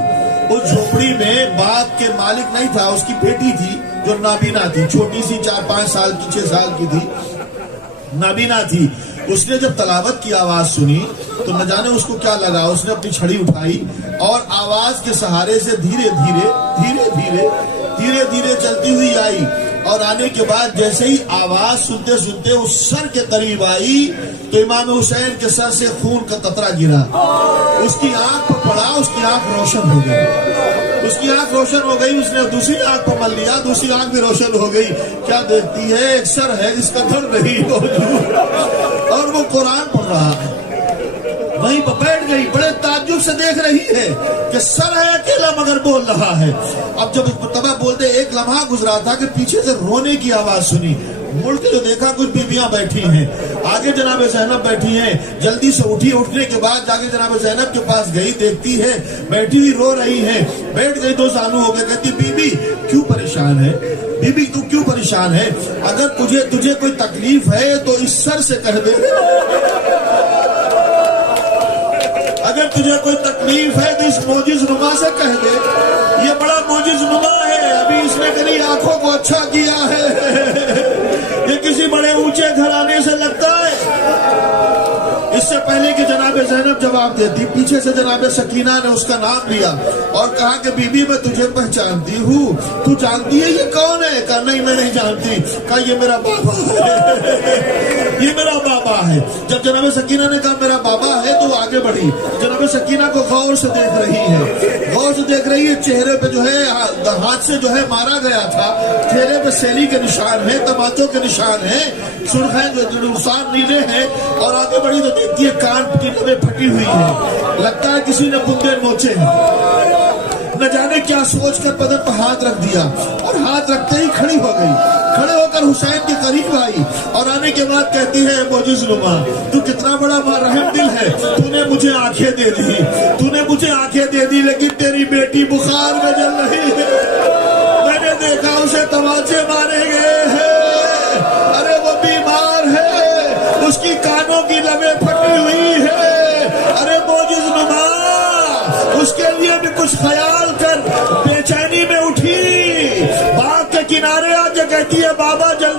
اس جھوپڑی میں باغ کے مالک نہیں تھا، اس کی بیٹی تھی جو نابینا تھی، چھوٹی سی 4-5 سال کی 6 سال کی تھی، نابینا تھی۔ اس نے جب تلاوت کی آواز سنی تو نہ جانے اس کو کیا لگا، اس نے اپنی چھڑی اٹھائی اور آواز کے سہارے سے دھیرے دھیرے چلتی ہوئی آئی، اور آنے کے بعد جیسے ہی آواز سنتے سنتے اس سر کے قریب آئی تو امام حسین کے سر سے خون کا قطرہ گرا، اس کی آنکھ پر پڑا، اس کی آنکھ روشن ہو گئی، اس کی آنکھ روشن ہو گئی، اس نے دوسری آنکھ پر مل لیا، دوسری آنکھ بھی روشن ہو گئی۔ کیا دیکھتی ہے؟ ایک سر ہے جس کا دھڑ نہیں موجود اور وہ قرآن پڑھ رہا ہے، وہیں پر بیٹھ گئی، بڑے تعجب سے دیکھ رہی ہے کہ سر ہے اکیلا مگر بول رہا ہے۔ اب جب اس مرتبہ بولتے ایک لمحہ گزرا تھا کہ پیچھے سے رونے کی آواز سنی، مڑ کے جو دیکھا کچھ بیویاں بیٹھی ہیں، آگے جناب زینب بیٹھی ہیں، جلدی سے اٹھی، اٹھنے کے بعد جا کے جناب زینب کے پاس گئی، دیکھتی ہے بیٹھی ہوئی رو رہی ہے، بیٹھ گئی، 2 زانو ہو گئے، کہتی بی بی کیوں پریشان ہے، بی بی تو کیوں پریشان ہے، اگر تجھے کوئی تکلیف ہے تو اس سر سے کہہ دے، اگر تجھے کوئی تکلیف ہے تو اس موجز نما سے کہہ دے، یہ بڑا موجز نما ہے، ابھی اس نے میری آنکھوں کو اچھا کیا ہے، یہ کسی بڑے اونچے گھرانے سے لگتا ہے۔ اس سے پہلے کہ جناب زینب جواب دیتی، پیچھے سے جناب سکینہ نے اس کا نام لیا اور کہا کہ بی بی میں تجھے پہچانتی ہوں، تو جانتی ہے یہ کون ہے؟ کہا نہیں میں نہیں جانتی، کہا یہ میرا بابا ہے، یہ میرا بابا ہے۔ جب جناب سکینہ نے کہا میرا بابا ہے تو وہ آگے بڑھی، جناب سکینہ کو غور سے دیکھ رہی ہے، غور سے دیکھ رہی ہے، چہرے پہ جو ہے ہاتھ سے جو ہے مارا گیا تھا، چہرے پہ سیلی کے نشان ہیں، تماچوں کے نشان ہیں، سرخیں نقصان نیلے ہیں، اور آگے بڑھی تو دیکھتی ہے کان کی نبیں پھٹی ہوئی ہیں، لگتا ہے کسی نے بندے نوچے ہیں، نہ جانے کیا سوچ کر بدن پر ہاتھ رکھ دیا، اور ہاتھ رکھتے ہی کھڑی ہو گئی، کھڑے ہو کر حسین کے قریب آئی، اور آنے کے بعد کہتی ہے موجز نما تو کتنا بڑا رحم دل ہے، تو نے مجھے آنکھیں دے دی، تو نے مجھے آنکھیں دے دی، لیکن تیری بیٹی بخار میں جل رہی ہے، میں نے دیکھا اسے تماچے مارے گئے ہیں، ارے وہ بیمار ہے، اس کی کانوں کی لبیں پھٹی ہوئی ہے، ارے موجز نما اس کے لیے بھی کچھ خیال کر،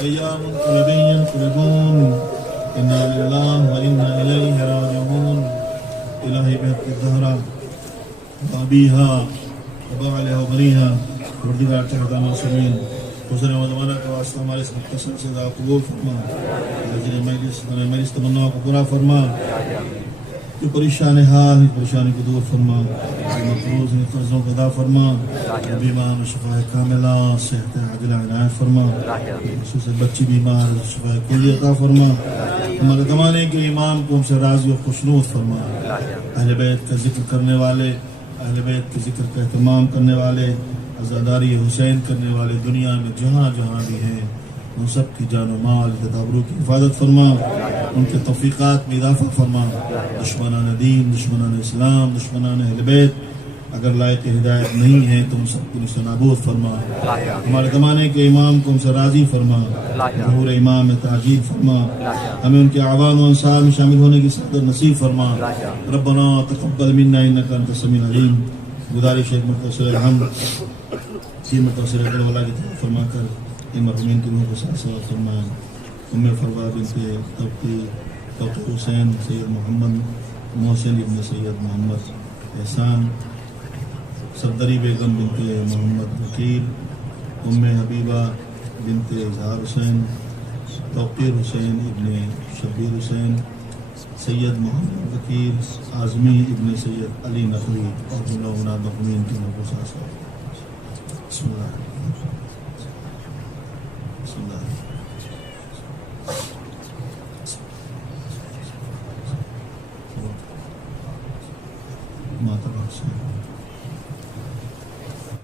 أيام ينقلبون إنا لله وإنا إليه راجعون إلهي بيت الزهراء وأبيها وبعلها وبنيها وردقاء تحت المعصومين حسن وزمانہ کا واسطہ ہمارے اس مختصر سے دعا قبول فرما، مجلس تمنا کو پورا فرما، جو پریشان حال پریشانی کو دور فرما، مقروض قرضوں کو ادا فرما، بیمار شفا کاملہ صحت عاجلہ عنایت فرما، خصوصاً بچی بیمار شفا کلی عطا فرما، ہمارے زمانے کے امام کو ہم سے راضی و خوشنود فرما، اہل بیت کا ذکر کرنے والے، اہل بیت کے ذکر کا اہتمام کرنے والے، عزاداری حسین کرنے والے دنیا میں جہاں جہاں بھی ہیں ان سب کی جان و مال تدابروں کی حفاظت فرما، ان کے توفیقات میں اضافہ فرما، دشمنان دین، دشمنان اسلام، دشمنان اہل بیت اگر لائق ہدایت نہیں ہیں تو ان سب کو نشان نابود فرما، ہمارے زمانے کے امام کو ہم سے راضی فرما، ظہور امام میں تعجیل فرما، ہمیں ان کے اعوان و انصار میں شامل ہونے کی سعادت نصیب فرما۔ ربنا تقبل منا انک انت السمیع العلیم۔ گزارش ایک مرتبہ الحمد سی متصل والا کی طرف فرما کر ان مرحومین کی روح کو ساتھ ساتھ فرمائیں۔ ام فروا بنت توقیر حسین، سید محمد محسن ابن سید محمد احسان، صفدری بیگم بنت محمد وکیل، ام حبیبہ بنت اظہار حسین، توقیر حسین ابن شبیر حسین، سید محمد وکیل، اعظمی ابن سید علی نقوی اور جملہ مرحومین کی روح کو ساتھ ساتھ بسم اللہ۔